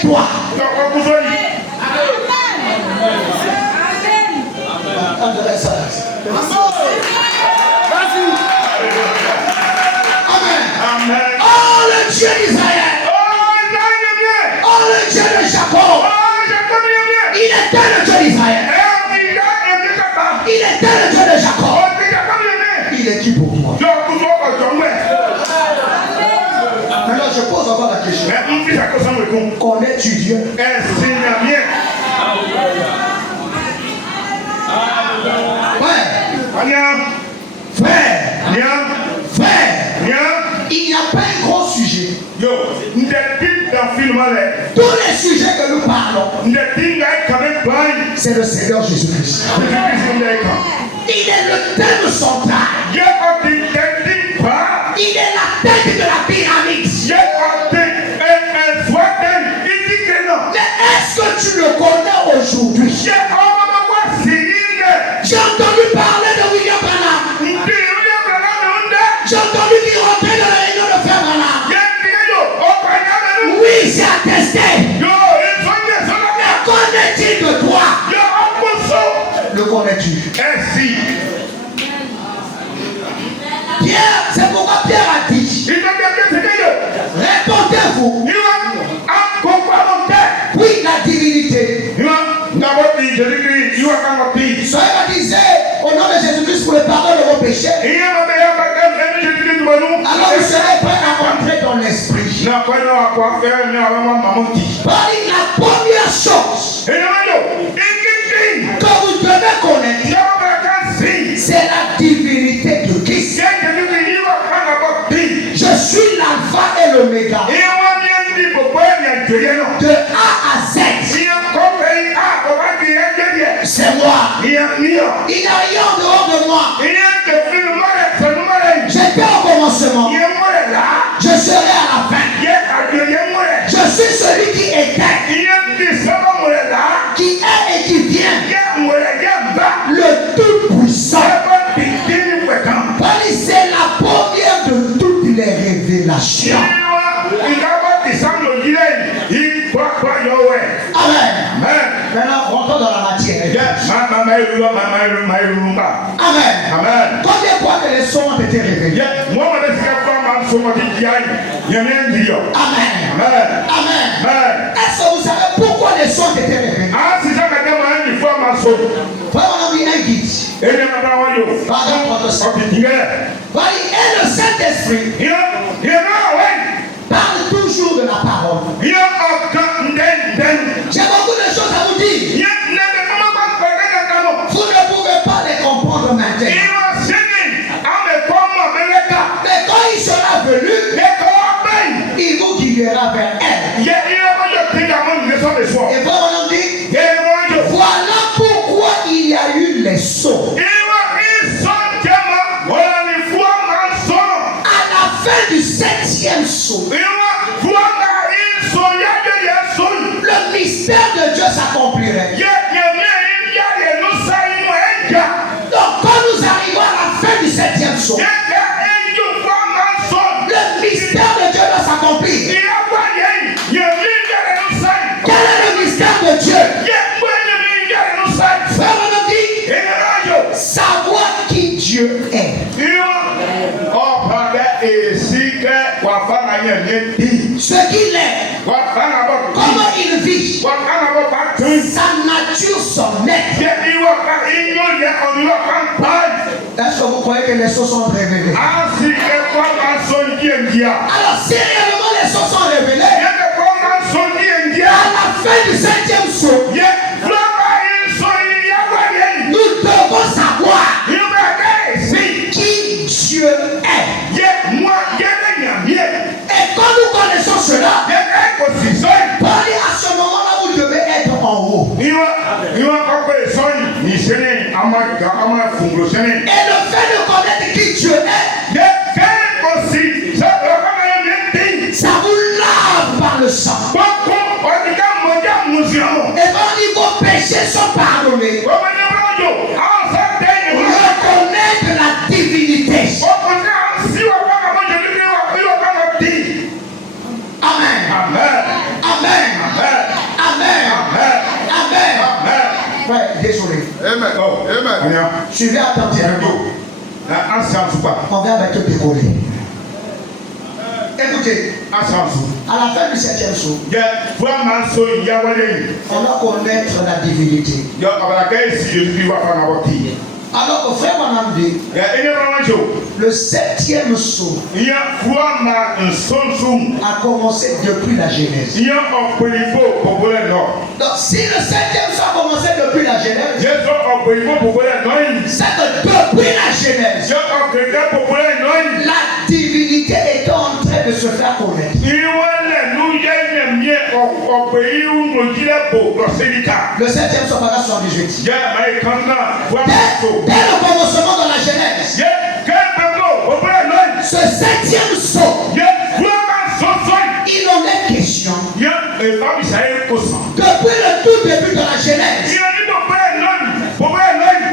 toi? Amen. Oh, le Dieu d'Israël. Oh, le Dieu de Jacob. Il était le Dieu d'Israël. Il était le Dieu de Jacob. Il est qui pour toi? Maintenant, je pose encore la question. Connais-tu Dieu? Frère, il n'y a pas un gros sujet. Tous les sujets que nous parlons, c'est le Seigneur Jésus-Christ. Il est le thème central. Il est la tête de la pyramide. Mais est-ce que tu le connais aujourd'hui? J'ai entendu parler de William Branham. J'ai entendu qu'il rentrait dans la réunion de Frère Branham. Oui, c'est attesté. Mais connaît-il de toi? Le connais-tu? Pierre, c'est pourquoi Pierre a dit, répondez-vous. Oui, la divinité. Soyez baptisés au nom de Jésus-Christ pour le pardon de vos péchés. Alors vous serez prêts à entrer dans l'esprit. La première chose que vous devez connaître, c'est la divinité de Christ. Je suis l'alpha et l'oméga. De A à Z. C'est moi. Il n'y a rien en dehors de moi. J'étais au commencement. Je serai à la fin. Je suis celui qui était. Amen. Amen. Combien de fois que les sons ont été révélés? Amen. Amen. Amen. Est-ce que vous savez pourquoi les sons ont été révélés? Frère, on a mis un guide. Pardon, protestant. Et le Saint-Esprit parle toujours de la parole. J'ai beaucoup de choses à vous dire. Vous ne pouvez pas les comprendre maintenant. Mais quand il sera venu, il vous guidera vers elle. Et voilà, on dit, voilà pourquoi il y a eu les sauts. À la fin du 7e saut, le mystère de Dieu s'accomplirait. Donc quand nous arrivons à la fin du 7e saut, le mystère de Dieu doit s'accomplir. Quel est le mystère de Dieu? Frère, on a dit savoir qui Dieu est. Ce qu'il est, comment il vit, sa nature, son être. Est-ce que vous croyez que les sons sont révélés? Alors si réellement les sons sont révélés, à la fin du 7e saut, nous devons savoir qui Dieu est. Et quand nous connaissons cela, parlez à ce moment-là, vous devez être en haut. Et le fait de connaître qui Dieu est, ça vous lave par le sang. Et quand vos péchés sont pardonnés, reconnaître la divinité. Amen. Amen. Amen. Amen. Amen. Ouais, désolé. Amen. Suivez attentivement. On vient avec le décoller. Écoutez, à la fin du 7e saut, on doit connaître la divinité. Alors, au frère Manam dit, le 7e saut a commencé depuis la Genèse. Donc, si le 7e saut a commencé depuis la Genèse, c'est que depuis la Genèse, la divinité était en train de se faire connaître. Le 7e saut, paragraphe 78. Dès le commencement de la Genèse, ce 7e saut, il en est question depuis le tout début de la Genèse.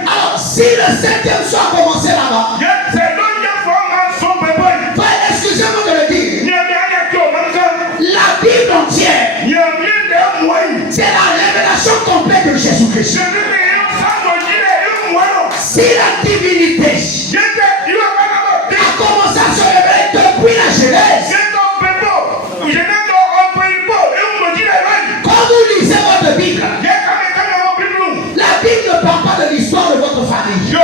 Alors, si le 7e saut a commencé là-bas, excusez-moi de le dire, la Bible entière, c'est la révélation complète de Jésus-Christ. Si la divinité a commencé à se révéler depuis la Genèse, quand vous lisez votre Bible, la Bible ne parle pas de l'histoire de votre famille.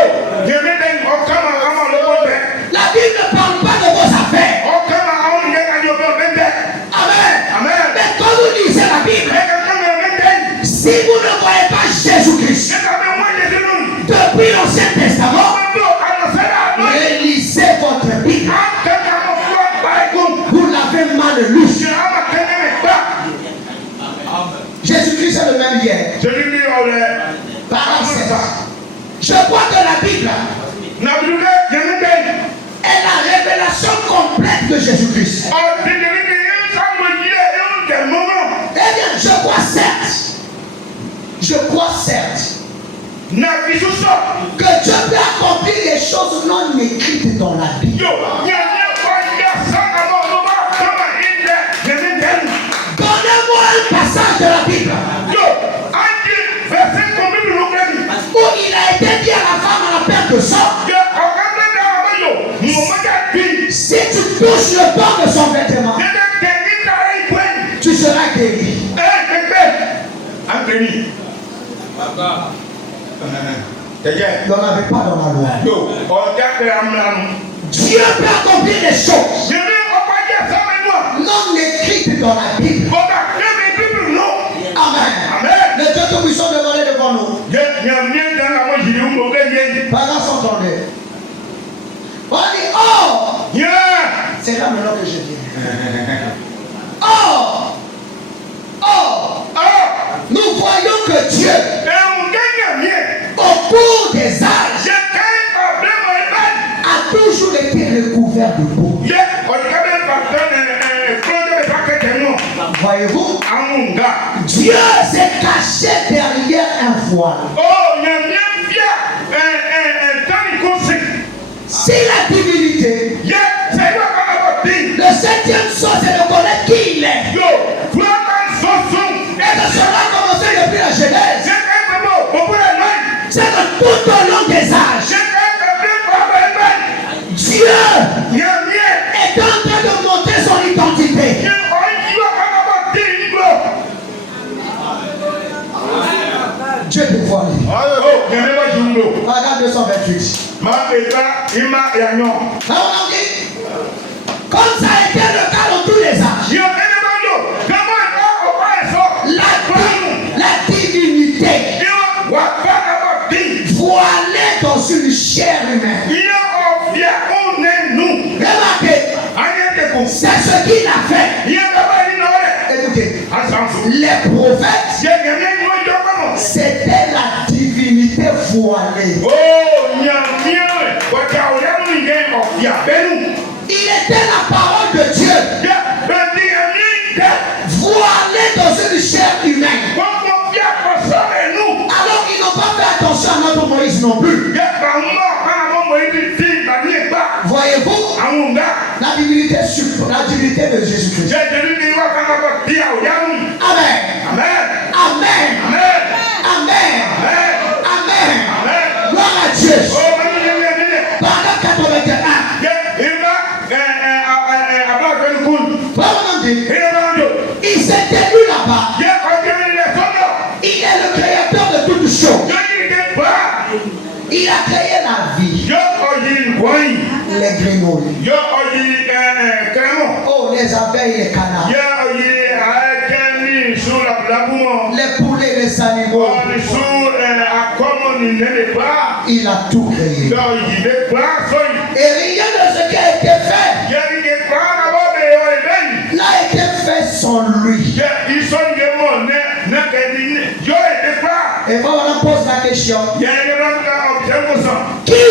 La Bible ne parle pas de vos affaires. Amen. Mais quand vous lisez la Bible, si vous ne voyez pas Jésus-Christ depuis l'Ancien Testament, relisez votre Bible. Vous l'avez mal lu. Jésus-Christ est le même hier. Par je crois que la Bible est la révélation complète de Jésus-Christ. Eh bien, je crois certes que Dieu peut accomplir les choses non écrites dans la Bible. Donnez-moi un passage de la Bible où il touches le bord de son vêtement, tu seras guéri. Il n'en avait pas dans la loi. Dieu peut accomplir des choses non écrites dans la Bible. Amen. Les Dieu Tout-Puissant demandait devant nous. Par là, s'entendait. On dit, oh! C'est là maintenant que je viens. Oh! Oh! Nous voyons que Dieu, au cours des âges, a toujours été recouvert de peau. Voyez-vous, Dieu s'est caché derrière un voile. Si la divinité, le septième sens, c'est de connaître qui il est. Et que cela a commencé depuis la Genèse. C'est que tout au long des âges, Dieu est en train de montrer son identité. Dieu te voit. Regarde 228. Comme ça a été le cas dans tous les âges. La divinité voilée dans une chair humaine. Remarquez, c'est ce qu'il a fait. Écoutez, les prophètes, c'était la divinité voilée. Il était la parole de Dieu voilée dans une chair humaine. Alors ils n'ont pas fait attention à notre Moïse non plus. Voyez-vous, la divinité de Jésus-Christ. Amen. Amen. Amen. Amen. Amen. Gloire à Dieu. Pendant 81. Il s'est tenu là-bas. Il est le créateur de toutes choses. Il a créé la vie. Les grenouilles. Oh, les abeilles, les canards. Les poulets, les animaux. Il a tout créé. Et rien de ce qui a été fait n'a été fait sans lui. Et voilà, on pose la question. Qui?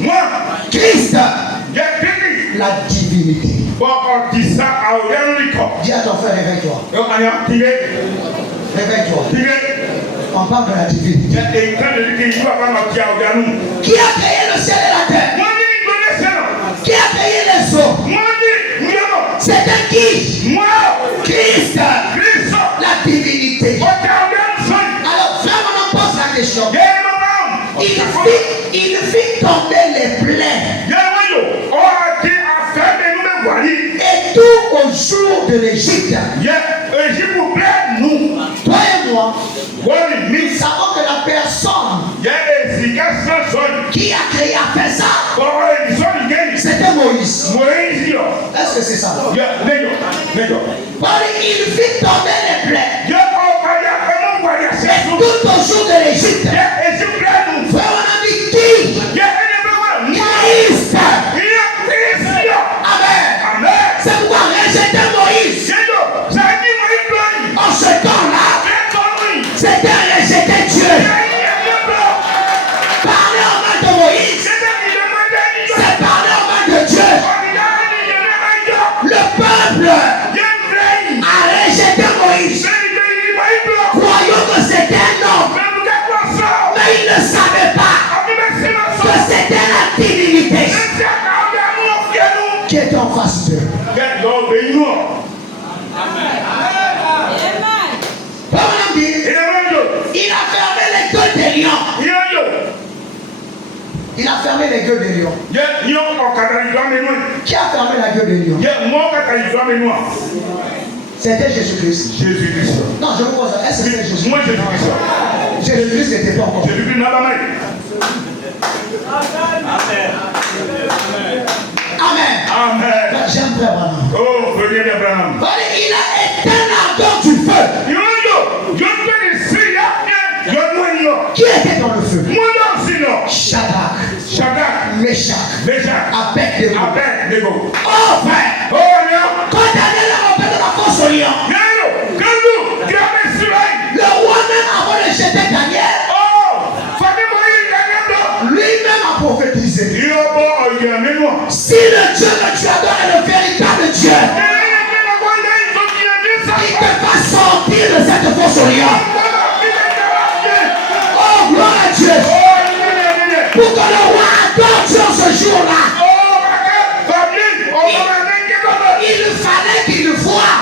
Moi. Christ. La divinité. Dis à ton frère, réveille-toi. Réveille-toi. On parle de la divinité. Qui a créé le ciel et la terre? Qui a créé les eaux? C'était qui? Christ. La divinité. Alors, frère, on pose la question. Il fit tomber les plaies. Et tout au jour de l'Égypte. Toi et moi, nous savons que la personne qui a créé a fait ça. C'était Moïse. Est-ce que c'est ça? Il fit tomber les plaies. Et tout au jour de l'Égypte. Frère, on a dit qui? Christ. Amen. C'est pourquoi rejeter Moïse en ce temps-là, c'était rejeter Dieu. Parler en mal de Moïse, c'est parler en mal de Dieu. Le peuple a rejeté Moïse, croyant que c'était un homme, mais il ne savait pas que c'était la divinité qui était en face d'eux. Il gueule des lions? Qui a fermé la gueule des lions? C'était Jésus-Christ. Jésus-Christ. Non, je vous pose, est-ce que c'était Jésus-Christ? Moi, Jésus-Christ. Jésus-Christ n'était pas encore. Jésus-Christ n'a pas mal. Amen. Amen. J'aime Frère Branham. Oh, venez d'Abraham. Il a éteint l'ardeur du feu. Qui était dans le feu? Shadrach, Meshach, Abednego. Oh frère, quand Daniel a rompé de la fosse au lion, le roi même avant de jeter Daniel, lui-même a prophétisé. Si le Dieu que tu adores est le véritable Dieu, il te va sortir de cette fosse au lion. Oh gloire à Dieu. Pour que le roi adore Dieu ce jour-là, il fallait qu'il voie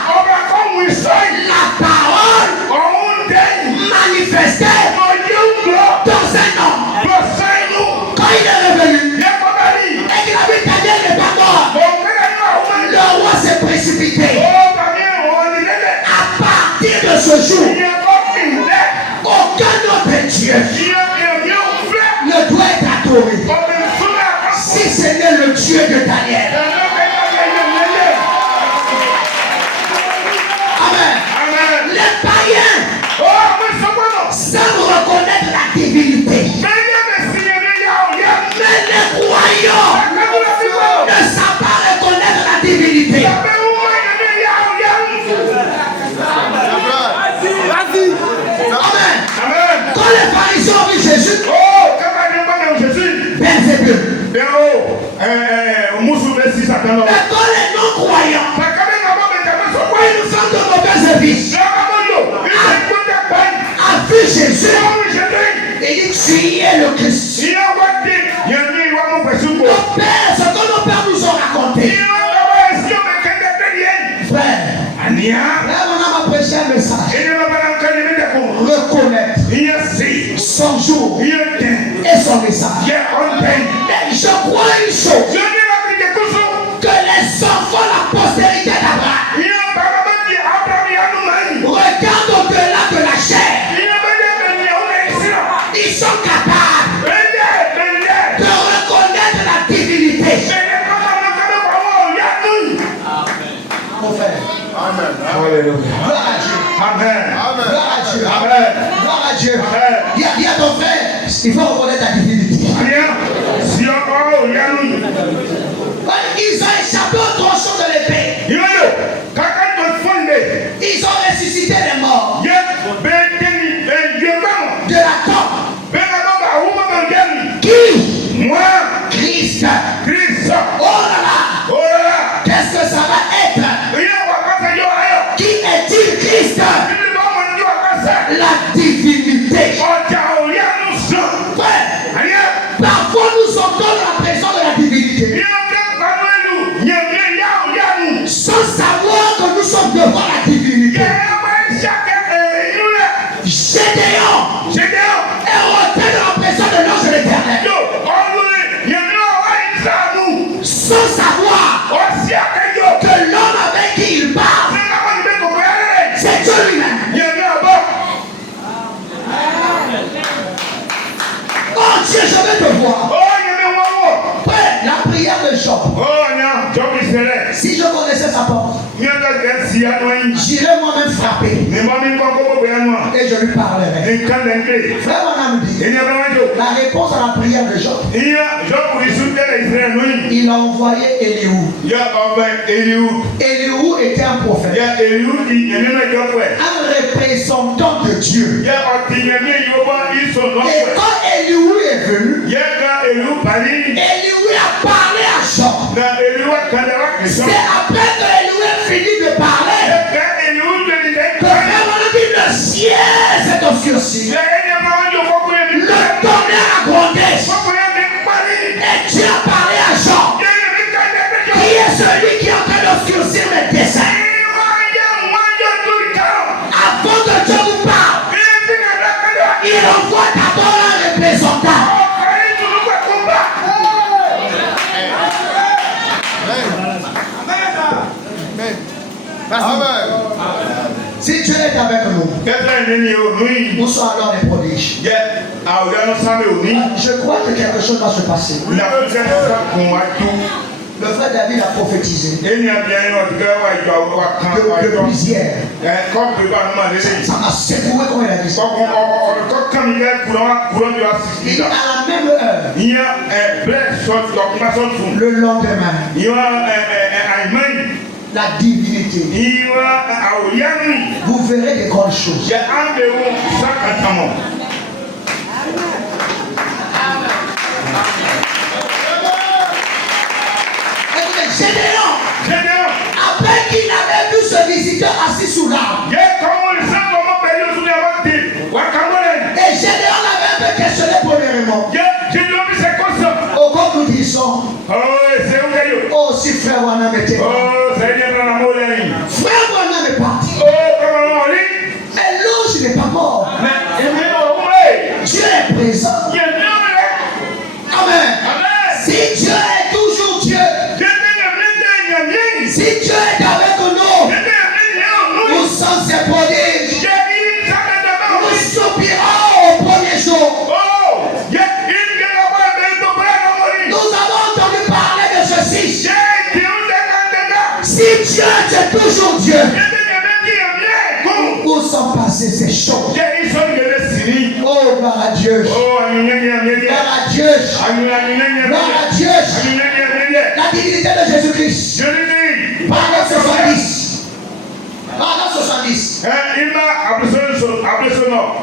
la parole manifestée dans un homme. Quand il est revenu et qu'il a vu Daniel n'est pas mort, le roi s'est précipité. À partir de ce jour, aucun autre Dieu ne doit être adoré si ce n'est le Dieu de Daniel. Amen. Les païens, sans reconnaître la divinité, mais les croyants ne savent pas reconnaître la divinité. Amen. Quand les pharisiens ont vu Jésus, verset 2. Mais quand les non-croyants, une femme de mauvaise vie, a vu Jésus, et dit tu es le Christ. Nos pères, ce que nos pères nous ont raconté. Frère, on a prêché un message. Reconnaître son jour et son message. Mais je crois une chose, que les enfants, la postérité d'Abraham, regardent au-delà de la chair. Ils sont capables de reconnaître la divinité. Mon frère. Amen. Gloire à Dieu. Amen. Gloire à Dieu. Amen. Gloire à Dieu. Il y a ton frère, il faut reconnaître la divinité. Ils ont échappé au tronçon de l'épée. Ils ont ressuscité les morts de la tombe. Qui? Moi, Christ. Christ. Oh là là. Qu'est-ce que ça va être? Qui est-il Christ? La divinité. Parfois nous sommes dans la présence de la divinité sans savoir que nous sommes devant la divinité. Gédéon est rentré dans la présence de l'ange de l'Éternel sans savoir que l'homme avec qui il parle, c'est Dieu lui-même. Oh Dieu, je vais te voir. Près la prière de Job. Si je connaissais sa porte, j'irais moi-même frapper et je lui parlerai. Frère Branham dit, la réponse à la prière de Job, il a envoyé Elihu. Elihu était un prophète, un représentant de Dieu. Et quand Elihu est venu, Elihu a parlé à Job. C'est après que Elihu a fini de parler que vraiment le ciel s'est obscurci. Le tonnerre a grondé. Et Dieu a parlé à Job. Qui est celui qui est en train d'obscurcir mes desseins? Avant que Dieu vous parle, il envoie d'abord un représentant. mot. Où sont alors les prodiges? Je crois que quelque chose va se passer. Le frère David a prophétisé. Depuis hier. Ça m'a secoué quand il a dit ça. Et à la même heure, le lendemain, la divinité, vous verrez des grandes choses. Gédéon, après qu'il avait vu ce visiteur assis sous l'arbre, et Gédéon l'avait un peu questionné premièrement. Oh, comme nous disons, oh, si frère Wanam était là. Frère Wanam est parti. Mais l'ange n'est pas mort. Dieu est présent. Amen. Si Dieu est toujours Dieu, si Dieu est avec nous, nous sommes ses prodiges. Nous soupirons au premier jour. Nous avons entendu parler de ceci. Si Dieu est toujours Dieu, où sont passées ces choses? Oh, gloire à Dieu. Gloire à Dieu. Gloire à Dieu. La divinité de Jésus-Christ. Pardon 70. Pardon 70. Il m'a appelé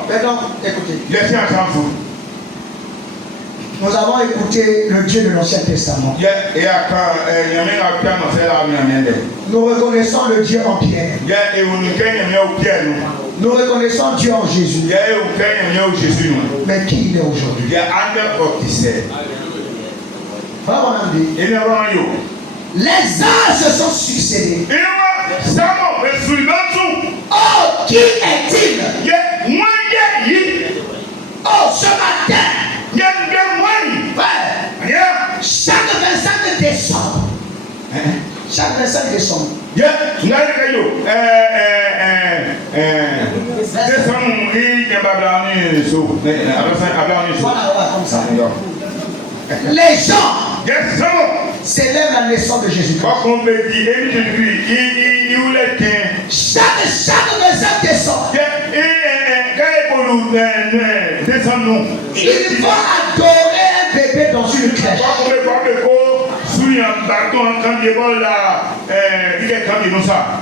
Maintenant, écoutez. Nous avons écouté le Dieu de l'Ancien Testament. Nous reconnaissons le Dieu en Pierre. Nous reconnaissons Dieu en Jésus. Mais qui il est aujourd'hui? Les âges se sont succédés. Oh, qui est-il? Oh, ce matin, chaque 25 décembre, chaque 25 décembre, les gens célèbrent la naissance de Jésus-Christ. Chaque 25 décembre, ils vont adorer un bébé dans une crèche.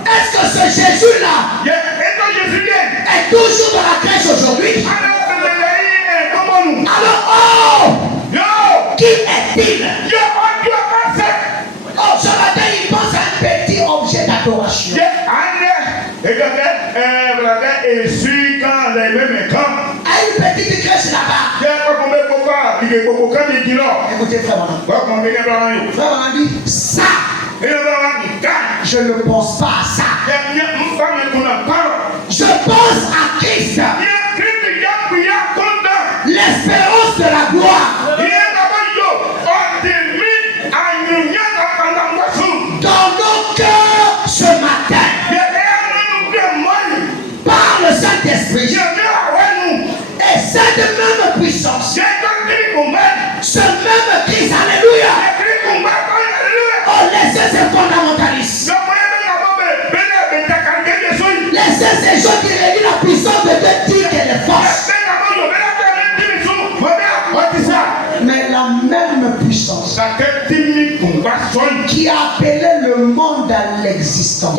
Est-ce que ce Jésus-là est toujours dans la crèche aujourd'hui? Alors, oh, qui est-il? Oh, ce matin, il pense à un petit objet d'adoration. À une petite crèche là-bas. Écoutez, frère Manan. Frère Manan dit, ça, je ne pense pas à ça. Je pense à Christ, l'espérance de la gloire. Dans nos cœurs ce matin, par le Saint-Esprit, et cette même puissance, ce même Christ, alléluia. Oh, laissez ces fondamentalistes, laissez ces gens qui réunissent la puissance de Dieu dire qu'elle est force. Mais la même puissance qui a appelé le monde à l'existence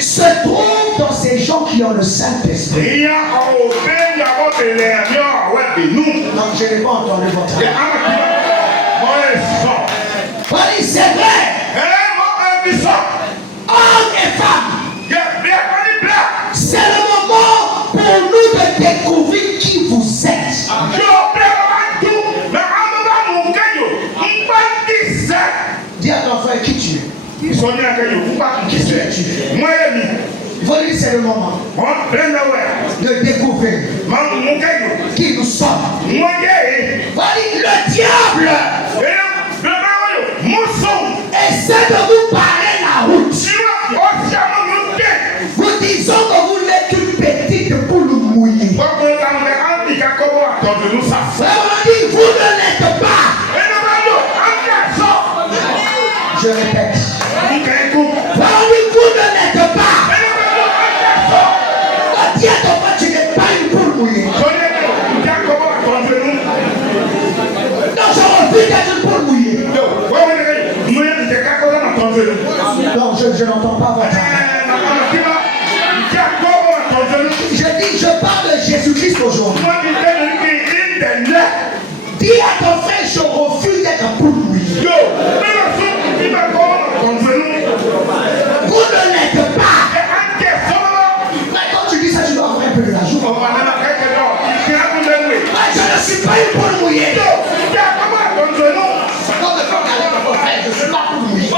se trouve dans ces gens qui ont le Saint-Esprit. Non, je n'ai pas entendu votre âme. C'est vrai. Hommes et femmes, c'est le moment pour nous de découvrir qui vous êtes. Dis à ton frère qui tu es. Qui es-tu? Il faut dire c'est le moment de découvrir qui nous sommes. Le diable essaie de vous barrer la route, vous disons que ton genou, ça fait. Frère, on dit, vous ne l'êtes pas. Je répète. Frère, on dit, vous ne l'êtes pas. Quand Dieu ton frère, tu n'es pas une poule mouillée. Non, je refuse d'être une poule mouillée. Non, je n'entends pas votre Je dis, je parle de Jésus-Christ aujourd'hui. Dis à ton frère, je refuse d'être un poule mouillée. Vous ne l'êtes pas. Mais quand tu dis ça, tu dois avoir un peu de la joie. Je ne suis pas une poule mouillée. Non, mais quand avec ton frère, je ne suis pas poule mouillée.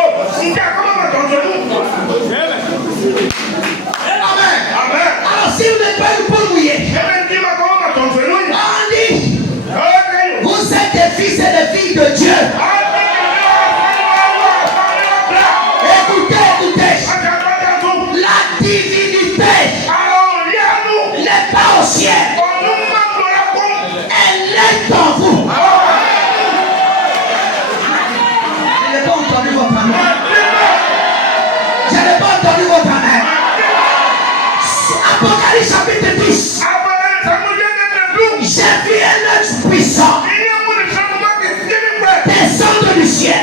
Amen. Alors si vous n'êtes pas une poule mouillée, on dit, vous êtes des fils et des filles de Dieu. Écoutez, la divinité n'est pas au ciel, elle est en vous. Je n'ai pas entendu votre amen. Je n'ai pas entendu votre amen. Apocalypse chapitre 10. J'ai vu un ange puissant descendre du ciel.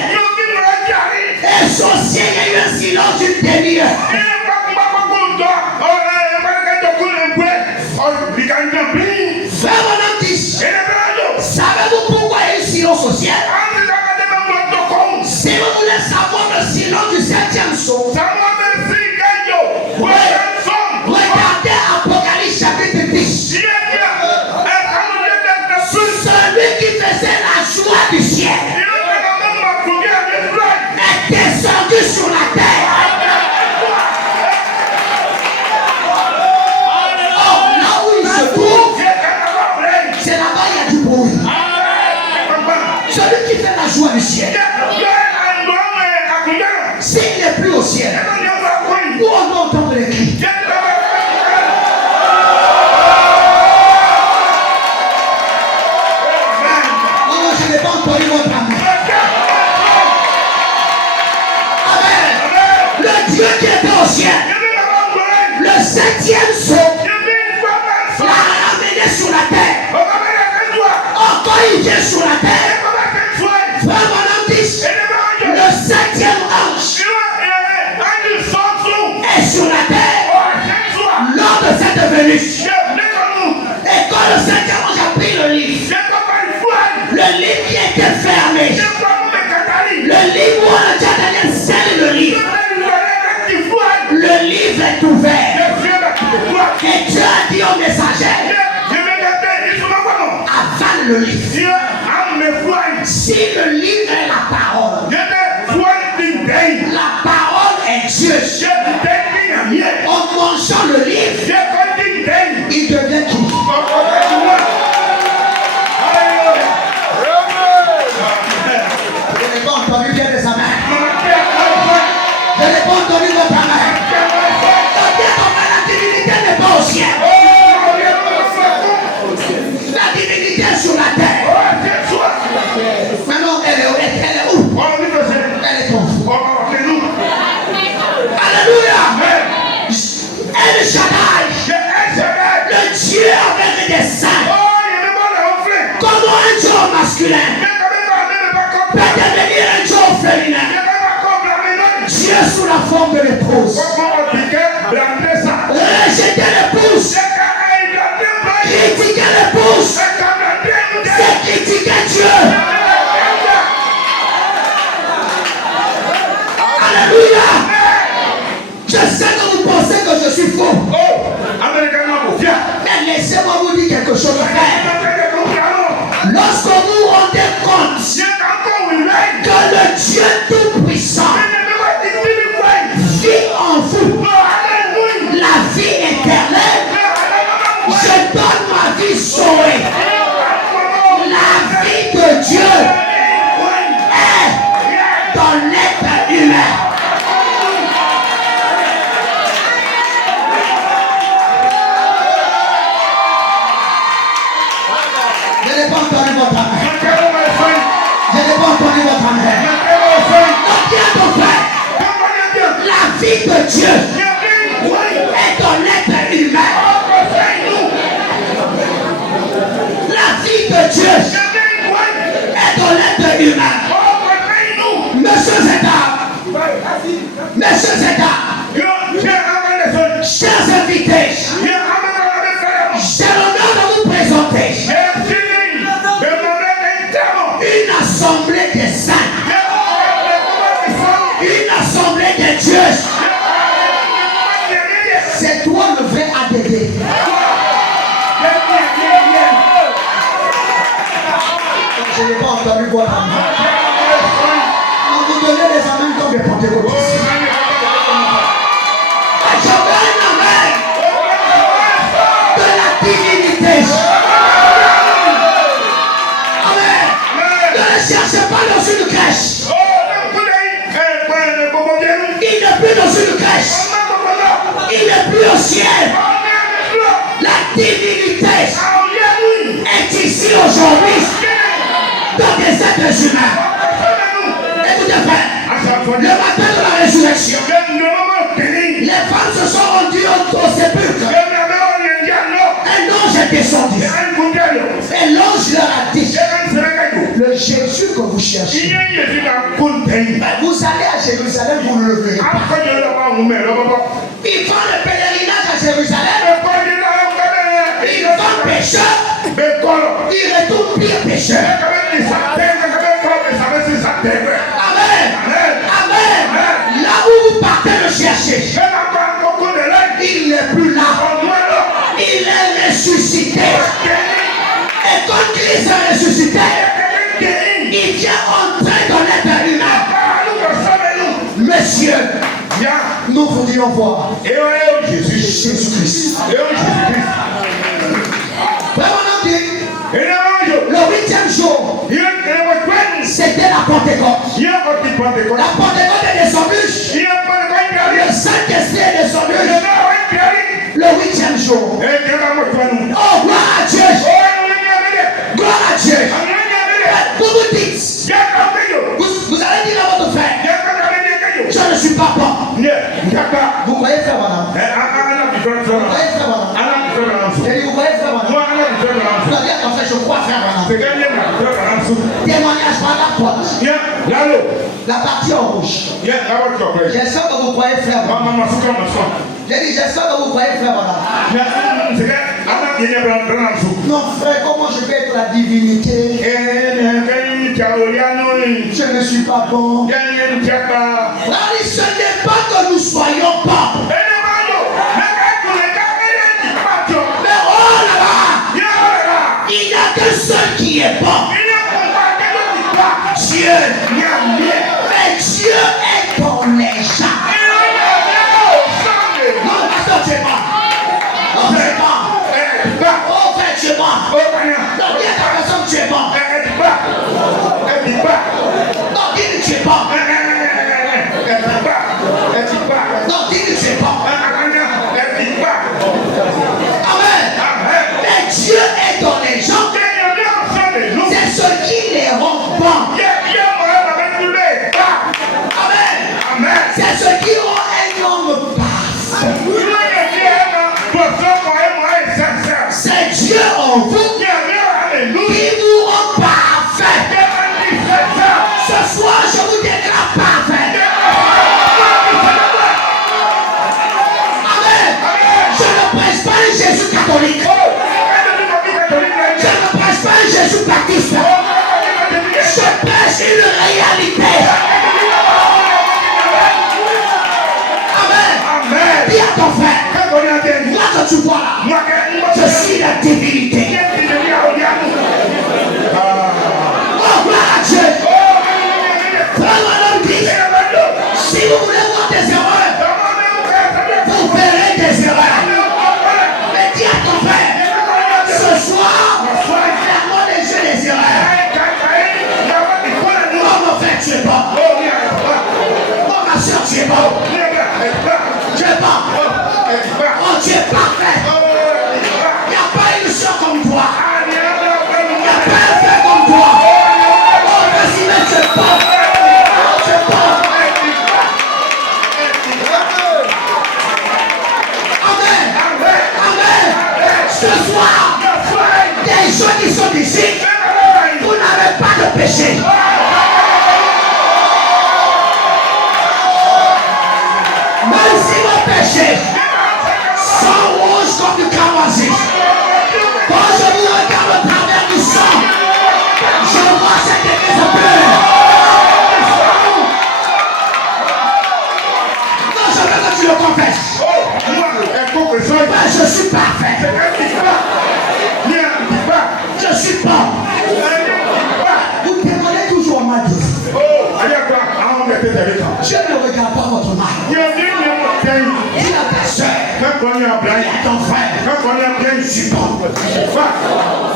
Et son ciel, il y a eu un silence d'une demi-heure. Frère, mon homme dit, savez-vous pourquoi il y a eu silence au ciel? Si vous voulez savoir le silence du 7e son, regardez Apocalypse chapitre 10. Celui qui faisait la joie du ciel est descendu sur la terre. Oh, là où il se trouve, c'est là-bas il y a du bruit. Celui qui fait la joie du ciel, s'il n'est plus au ciel, où on doit entendre les cris? Je n'ai pas entendu votre amen. Amen. Le Dieu qui était au ciel, le 7e saut, l'a ramené sur la terre. Encore il vient sur la terre. Frère, mon homme dit, le 7e ange est sur la terre lors de cette venue. Et quand le 7e ange a pris le livre qui était fermé, le livre où on a déjà Daniel scelle le livre, le livre est ouvert. Et Dieu a dit au messager, avale le livre. Si le livre est la parole, la parole est Dieu. En mangeant le livre, il devient tout. Je n'ai pas entendu bien les amens. Je n'ai pas entendu votre amen. La divinité n'est pas au ciel. La divinité est sur la terre. Maintenant, elle est où? Elle est en vous. Alléluia. El Shaddai, le Dieu avec des seins. Comment un Dieu masculin peut devenir un Dieu féminin? Dieu sous la forme de l'épouse. Rejeter l'épouse, critiquer l'épouse, c'est critiquer Dieu. Alléluia. Je sais que vous pensez que je suis faux. Mais laissez-moi vous dire quelque chose, frère. Lorsque vous vous rendez compte que le Dieu Tout-Puissant vit en vous la vie éternelle, je donne ma vie sauvée. La vie de Dieu est dans l'être humain. n'ai pas entendu votre amen. Nyakero wefai. Je n'ai pas entendu votre amen. Nyakero wefai. Donc, viens ton frère. Kambanya bien. La vie de Dieu Nyakero wai. est dans l'être humain. Wefai nu. La vie de Dieu Nyakero wai. est dans l'être humain. Wefai nu. Monsieur Zédar, Monsieur Zédar, Yo, tiens, amène son. chers invités, Tiens, amène la befai. j'ai l'honneur de vous présenter une assemblée des saints, une assemblée de Dieu. C'est toi le vrai ADD. Je n'ai pas entendu votre amen. Vous donnez les amens comme des pentecôtistes. Je veux un amen de la divinité. Amen. Ne le cherchez pas dans une crèche. Il n'est plus dans une crèche. Il n'est plus au ciel. La divinité est ici aujourd'hui dans des êtres humains. Écoutez frère, le matin de la résurrection, les femmes se sont rendues au sépulcre. Un ange est descendu. Et l'ange leur a dit, le Jésus que vous cherchez, vous allez à Jérusalem, vous ne le verrez pas. Ils font le pèlerinage à Jérusalem. Ils vont pécheurs. Ils retournent pire pécheurs. Amen. Amen. Là où vous partez le chercher, il n'est plus là. Il est ressuscité. Et quand Christ est ressuscité, il vient entrer dans l'être humain. Monsieur, nous voudrions voir Jésus-Christ. Vraiment dit, le 8e jour, c'était la Pentecôte. La Pentecôte est descendue. Le Saint-Esprit est descendu. Le 8e jour. Oh, gloire à Dieu. Gloire à Dieu. Vous vous dites, vous allez dire à votre frère, je ne suis pas bon. Vous croyez frère madame? Vous croyez frère madame? J'ai dit, vous croyez frère madame? Vous allez dire à ton frère, je crois frère madame. Témoignage par la porte. La partie en rouge. J'espère que vous croyez frère madame. J'ai dit, j'espère que vous croyez frère madame. Non frère, comment je vais être la divinité? Je ne suis pas bon. Ce n'est pas que nous soyons pas. Mais oh là là, il n'y a qu'un seul qui est bon. Dieu. Mais Dieu est dans les gens. Non, pasteur, tu es bon. Non, tu es bon. Oh, frère, tu es bon. Non, dis à ta personne, tu es bon. Non, dis que tu es bon. Non, dis que tu es bon. Amen. Mais Dieu est dans les gens. C'est ce qui les rend bons. gens qui sont ici, vous n'avez pas de péché. Même si vos péchés sont rouges comme du cramoisi, quand je vous regarde au travers du sang, je vois cette église bleue. Non, je veux que tu le confesses. Ben, je suis parfait. Je suis bon. Vous demandez toujours ma Dieu. Je ne regarde pas votre mari. Il a ta soeur. Il a ton frère. Je suis bon.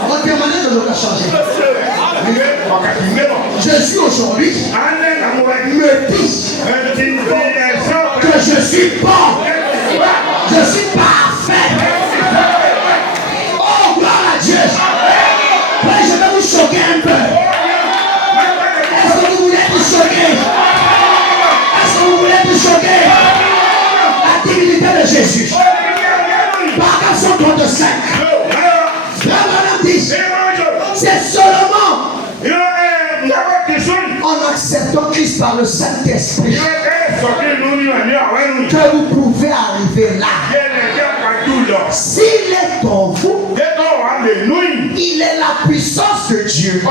On demandait de le changer. Je suis aujourd'hui me dit que je suis bon. Je suis parfait. Oh, gloire à Dieu. Ouais, je vais vous choquer un peu. Est-ce que vous voulez vous choquer? Est-ce que vous voulez vous choquer? La divinité de Jésus. Paragraphe 135. Frère dit, c'est seulement en acceptant Christ par le Saint-Esprit que vous pouvez arriver là. S'il est en vous, il est la puissance de Dieu.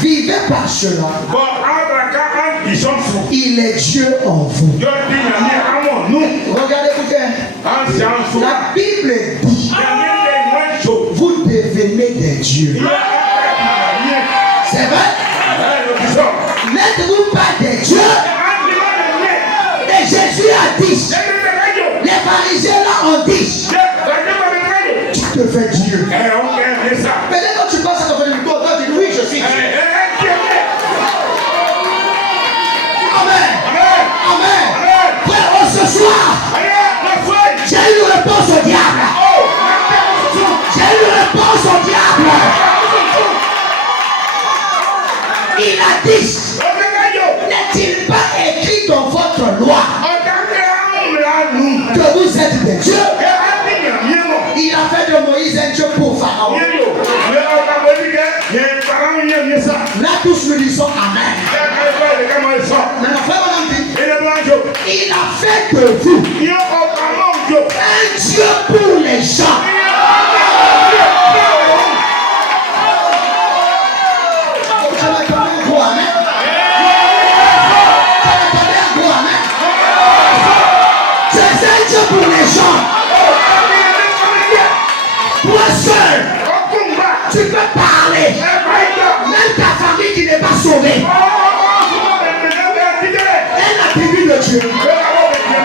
Vivez par cela. Il est Dieu en vous. Regardez, écoutez. La Bible dit, vous devenez des dieux. C'est vrai? N'êtes-vous pas des dieux? Et Jésus a dit, les pharisiens là ont dit, tu te fais Dieu. Mais dès que tu passes à ton frère du corps, tu dis oui, je suis Dieu. Amen. Amen. Frère, ce soir, j'ai eu une réponse au diable. J'ai eu une réponse au diable. Il a dit, n'est-il pas écrit dans votre loi que vous êtes des dieux? Il a fait de Moïse un Dieu pour Pharaon. Là tous nous disons Amen. Maintenant frère madame dit, il a fait de vous un Dieu pour les gens. Pour les gens. Toi seul, tu peux parler. Même ta famille qui n'est pas sauvée. Un attribut de Dieu.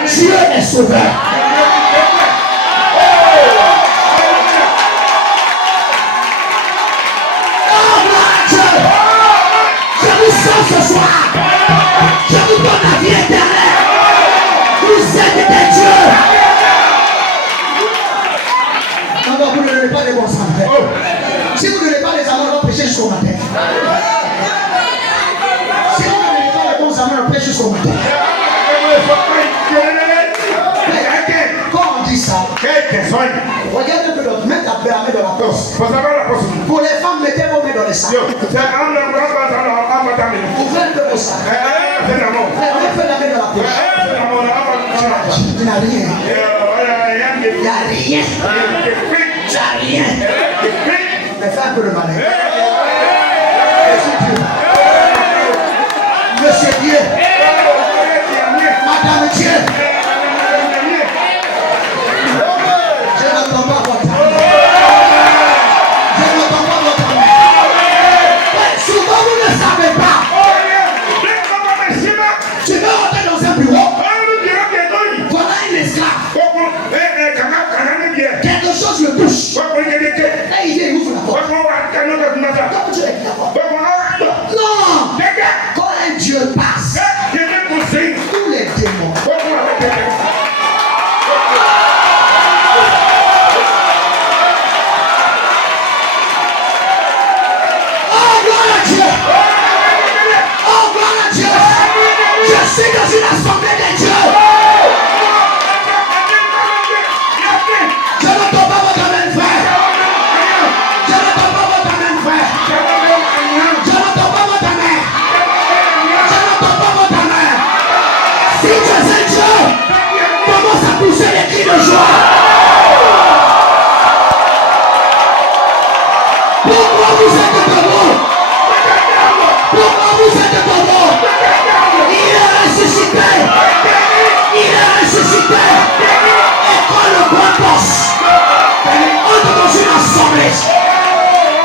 Dieu est sauveur. Oh mon Dieu, je vous sauve ce soir. Je vous donne la vie éternelle. Vous êtes des dieux. Non, vous ne donnez pas les bons samaritains. Si vous ne donnez pas les amants, on va prêcher jusqu'au matin. Si vous ne donnez pas les bons amants, on prêche jusqu'au matin. Quand on dit ça, regardez un peu l'autre. Mettez la main dans la poche. Pour les femmes, mettez vos mains dans les sacs. Ouvrez un peu vos sacs. Mettez la main dans la poche. Tu n'as rien. Il n'y a rien. Tu n'as rien. Mais fais un peu le malin. Monsieur Dieu. Madame Dieu. Je n'entends pas votre âme. Je n'entends pas votre âme. Souvent vous ne savez pas. Tu veux rentrer dans un bureau. Voilà un esclave. Quelque chose le touche. Et il vient, il ouvre la porte. Pourquoi vous êtes debout? Pourquoi vous êtes debout? Il est ressuscité. Il est ressuscité. Et quand le grand boss entre dans une assemblée,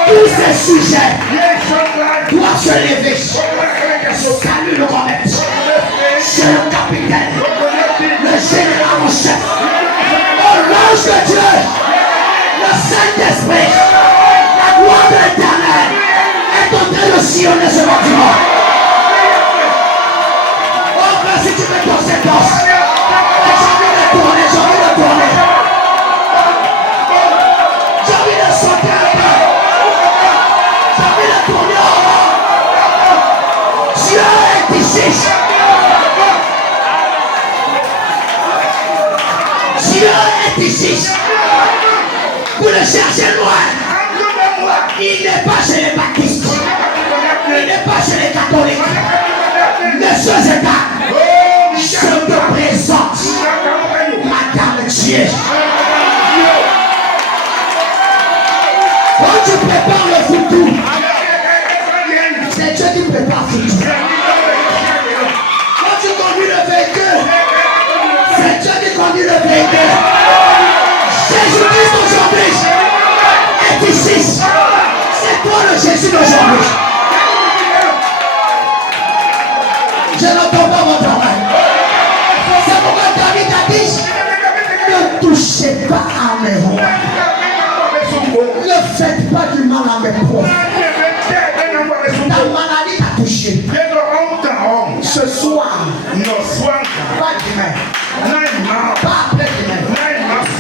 tous ces sujets doivent se lever. Salut le grand maître. C'est le capitaine, le général en chef. Oh l'ange de Dieu, le Saint-Esprit, la gloire de l'Éternel est en train de sillonner ce bâtiment. Oh frère, si tu veux danser, danse. J'ai envie de tourner, j'ai envie de tourner. J'ai envie de sauter un peu. J'ai envie de tourner en rond. Dieu est ici. Dieu est ici. Vous le cherchez loin. Il n'est pas chez les baptistes. Il n'est pas chez les catholiques. Messieurs et dames, je te présente Madame Dieu. Quand tu prépares le futur, c'est Dieu qui prépare le futur. Quand tu conduis le véhicule, c'est Dieu qui conduit le véhicule. Jésus-Christ aujourd'hui est ici. C'est toi le Jésus d'aujourd'hui. Je n'entends pas votre oreille. C'est pourquoi David a dit, ne touchez pas à mes rois. Ne faites pas du mal à mes prophètes. Ta maladie t'a touché. Ce soir, pas demain, pas après demain.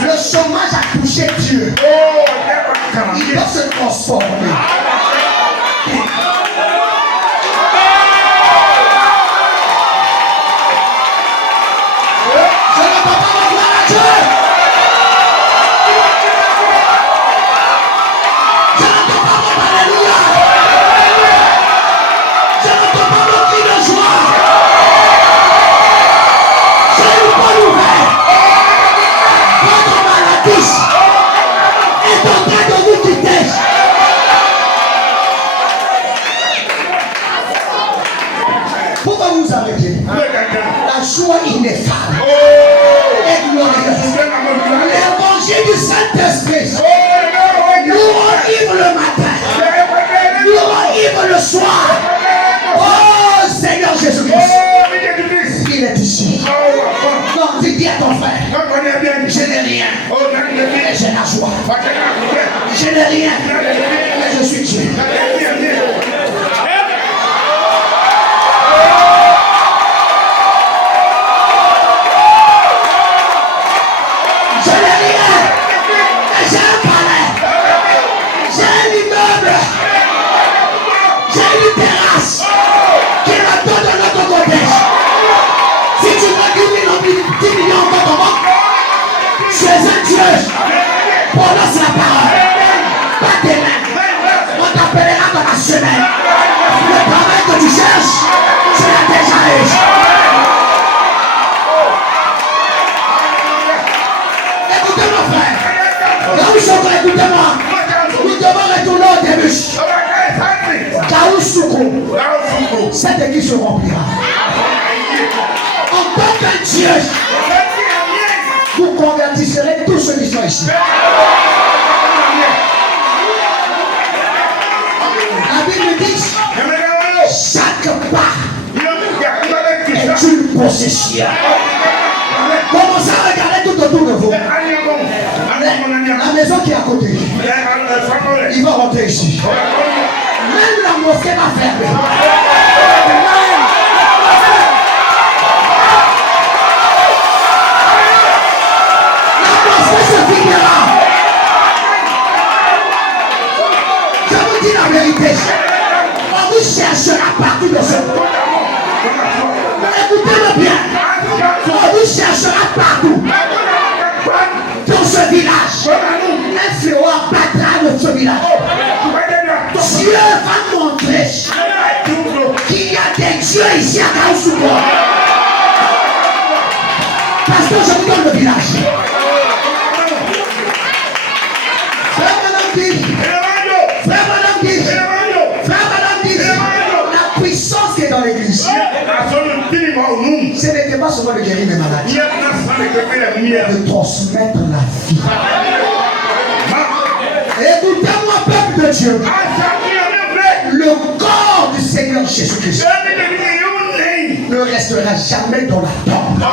Le chômage a touché Dieu. Il doit se transformer. Je ne peux pas me voir à Dieu. Je ne peux pas me alléluia. Je ne peux pas me cri de joie. J'ai une bonne nouvelle. Votre maladie est en train de vous quitter. Pourquoi vous arrêtez? La joie ineffable et glorieuse. L'évangile du Saint-Esprit nous enivre le matin, nous enivre le soir. Oh Seigneur Jésus-Christ, il est ici. Non, dis à ton frère, je n'ai rien, mais j'ai la joie. Je n'ai rien, mais je suis Dieu. Je n'ai rien, mais j'ai un palais, j'ai un immeuble, j'ai une terrasse qui est là-dedans de notre côté. Si tu veux 10 millions en comment, tu es un Dieu. Prononce la parole, pas tes mains. On t'appellera dans la semaine. Le travail que tu cherches, tu l'as déjà eu. Écoutez mon frère, là où je suis, écoutez-moi, nous devons retourner au début. Kaoussoukou, cette église se remplira. En tant qu'un Dieu, vous convertisserez tous ceux qui sont ici. La Bible dit, chaque pas est une possession. Commencez à regarder tout autour de vous. La maison qui est à côté, il va rentrer ici. Même la mosquée va fermer. La mosquée se finira. Je vous dis la vérité. On vous cherchera partout de ce monde. Écoutez-le bien. On vous cherchera partout. Dans ce village. Un fléau battra de ce village. Dieu va montrer qu'il y a des dieux ici à Kaoussoukou. Parce que je vous donne le village. Frère Madame dit, seulement de guérir les maladies, de transmettre la vie. Écoutez-moi, peuple de Dieu. Le corps du Seigneur Jésus-Christ ne restera jamais dans la tombe.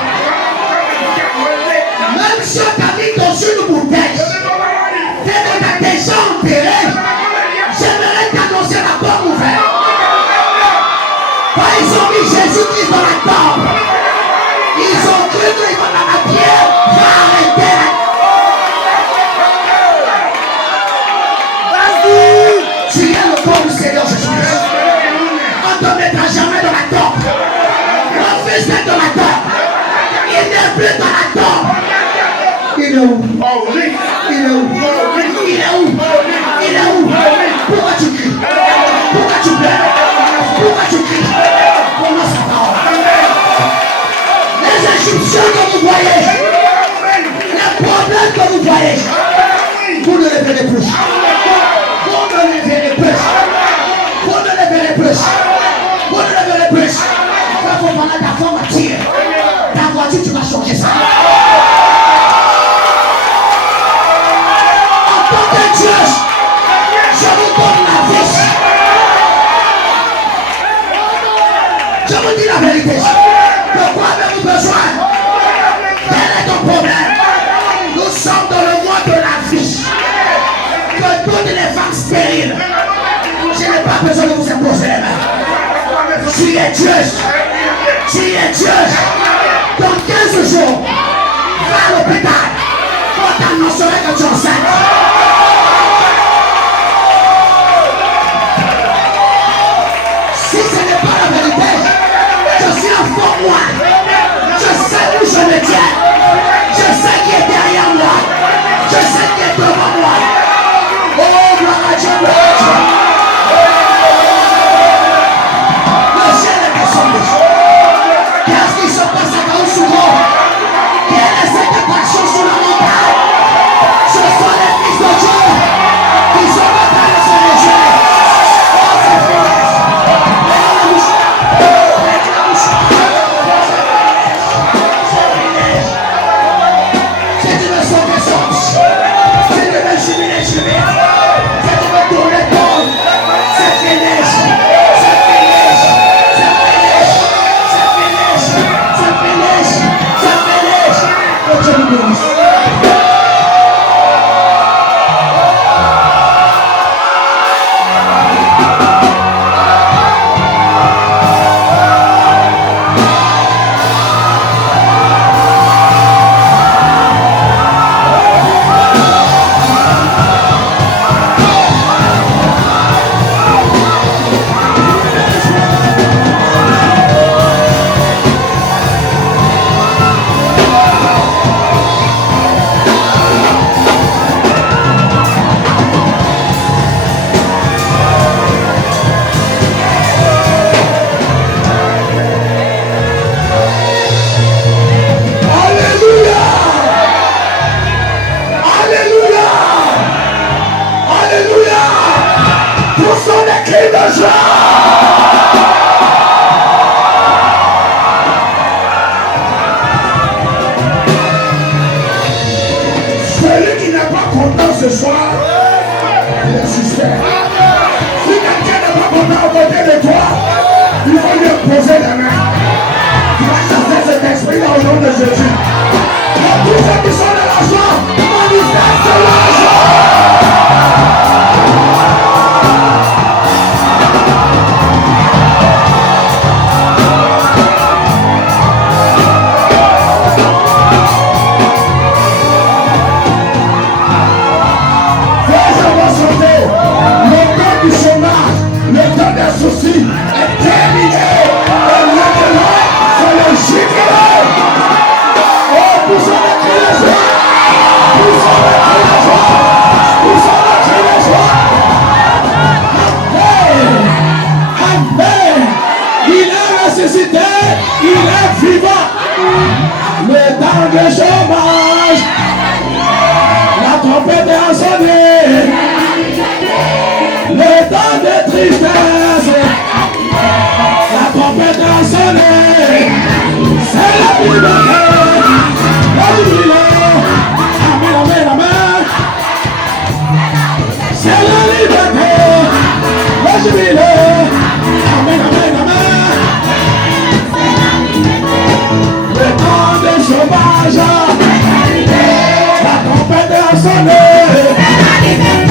Même si on t'a mis dans une bouteille, t'es déjà enterré, j'aimerais t'annoncer la bonne nouvelle. Quand ils ont mis Jésus-Christ dans la tombe, ils ont cru que la pierre va arrêter. Tu es le corps du Seigneur Jésus-Christ. On ne te mettra jamais dans la tombe. Mon fils est dans la tombe. Il n'est plus dans la tombe. Il est où? Il est où? Il est où? Il est où? Pourquoi tu cries? Pourquoi tu pleures? Pourquoi tu cries? Comment ça va? Les Égyptiens que vous voyez, les problèmes que vous voyez, vous ne les verrez plus. Vous ne les verrez plus. Vous ne les verrez plus. Vous ne les verrez plus. Quand vous parlez ta voiture, ta voiture, tu vas changer ça. En tant que Dieu, je vous donne la vie. Je vous dis la vérité. De quoi avez-vous besoin? Quel est ton problème? Nous sommes dans le mois de la vie. Que toutes les femmes stériles, je n'ai pas besoin de vous imposer les mains. Tu es Dieu. Tu es Dieu. Dans 15 jours, va à l'hôpital. On t'annoncerait que tu es enceinte. Si ce n'est pas la vérité, je suis un fort moi. Je sais où je me tiens. Je sais qui est derrière moi. Je sais qui est devant moi. Oh, gloire à Dieu, gloire à Dieu. Le ciel est descendu. Qu'est-ce qui se passe à Kaousouro? Quelle est cette attraction sur la montagne? Ce sont les fils de Dieu qui sont en train de se réjouir. Oh, c'est fini. Si tu veux sauver, saute. Si tu veux jubiler, jubile. Si tu veux tourner, tourne. C'est fini. C'est fini. C'est fini. C'est fini. C'est fini. C'est fini. Que Dieu nous bénisse. Celui qui n'est pas content ce soir, il est suspect. Si quelqu'un n'est pas content à côté de toi, il faut lui poser les mains. Tu vas chasser cet esprit dans le nom de Jésus. Et tous ceux qui sont de la joie, manifestent la joie. liberté, le jubilé. Amen, amen, amen. Le temps des sauvages, la tempête a sonné.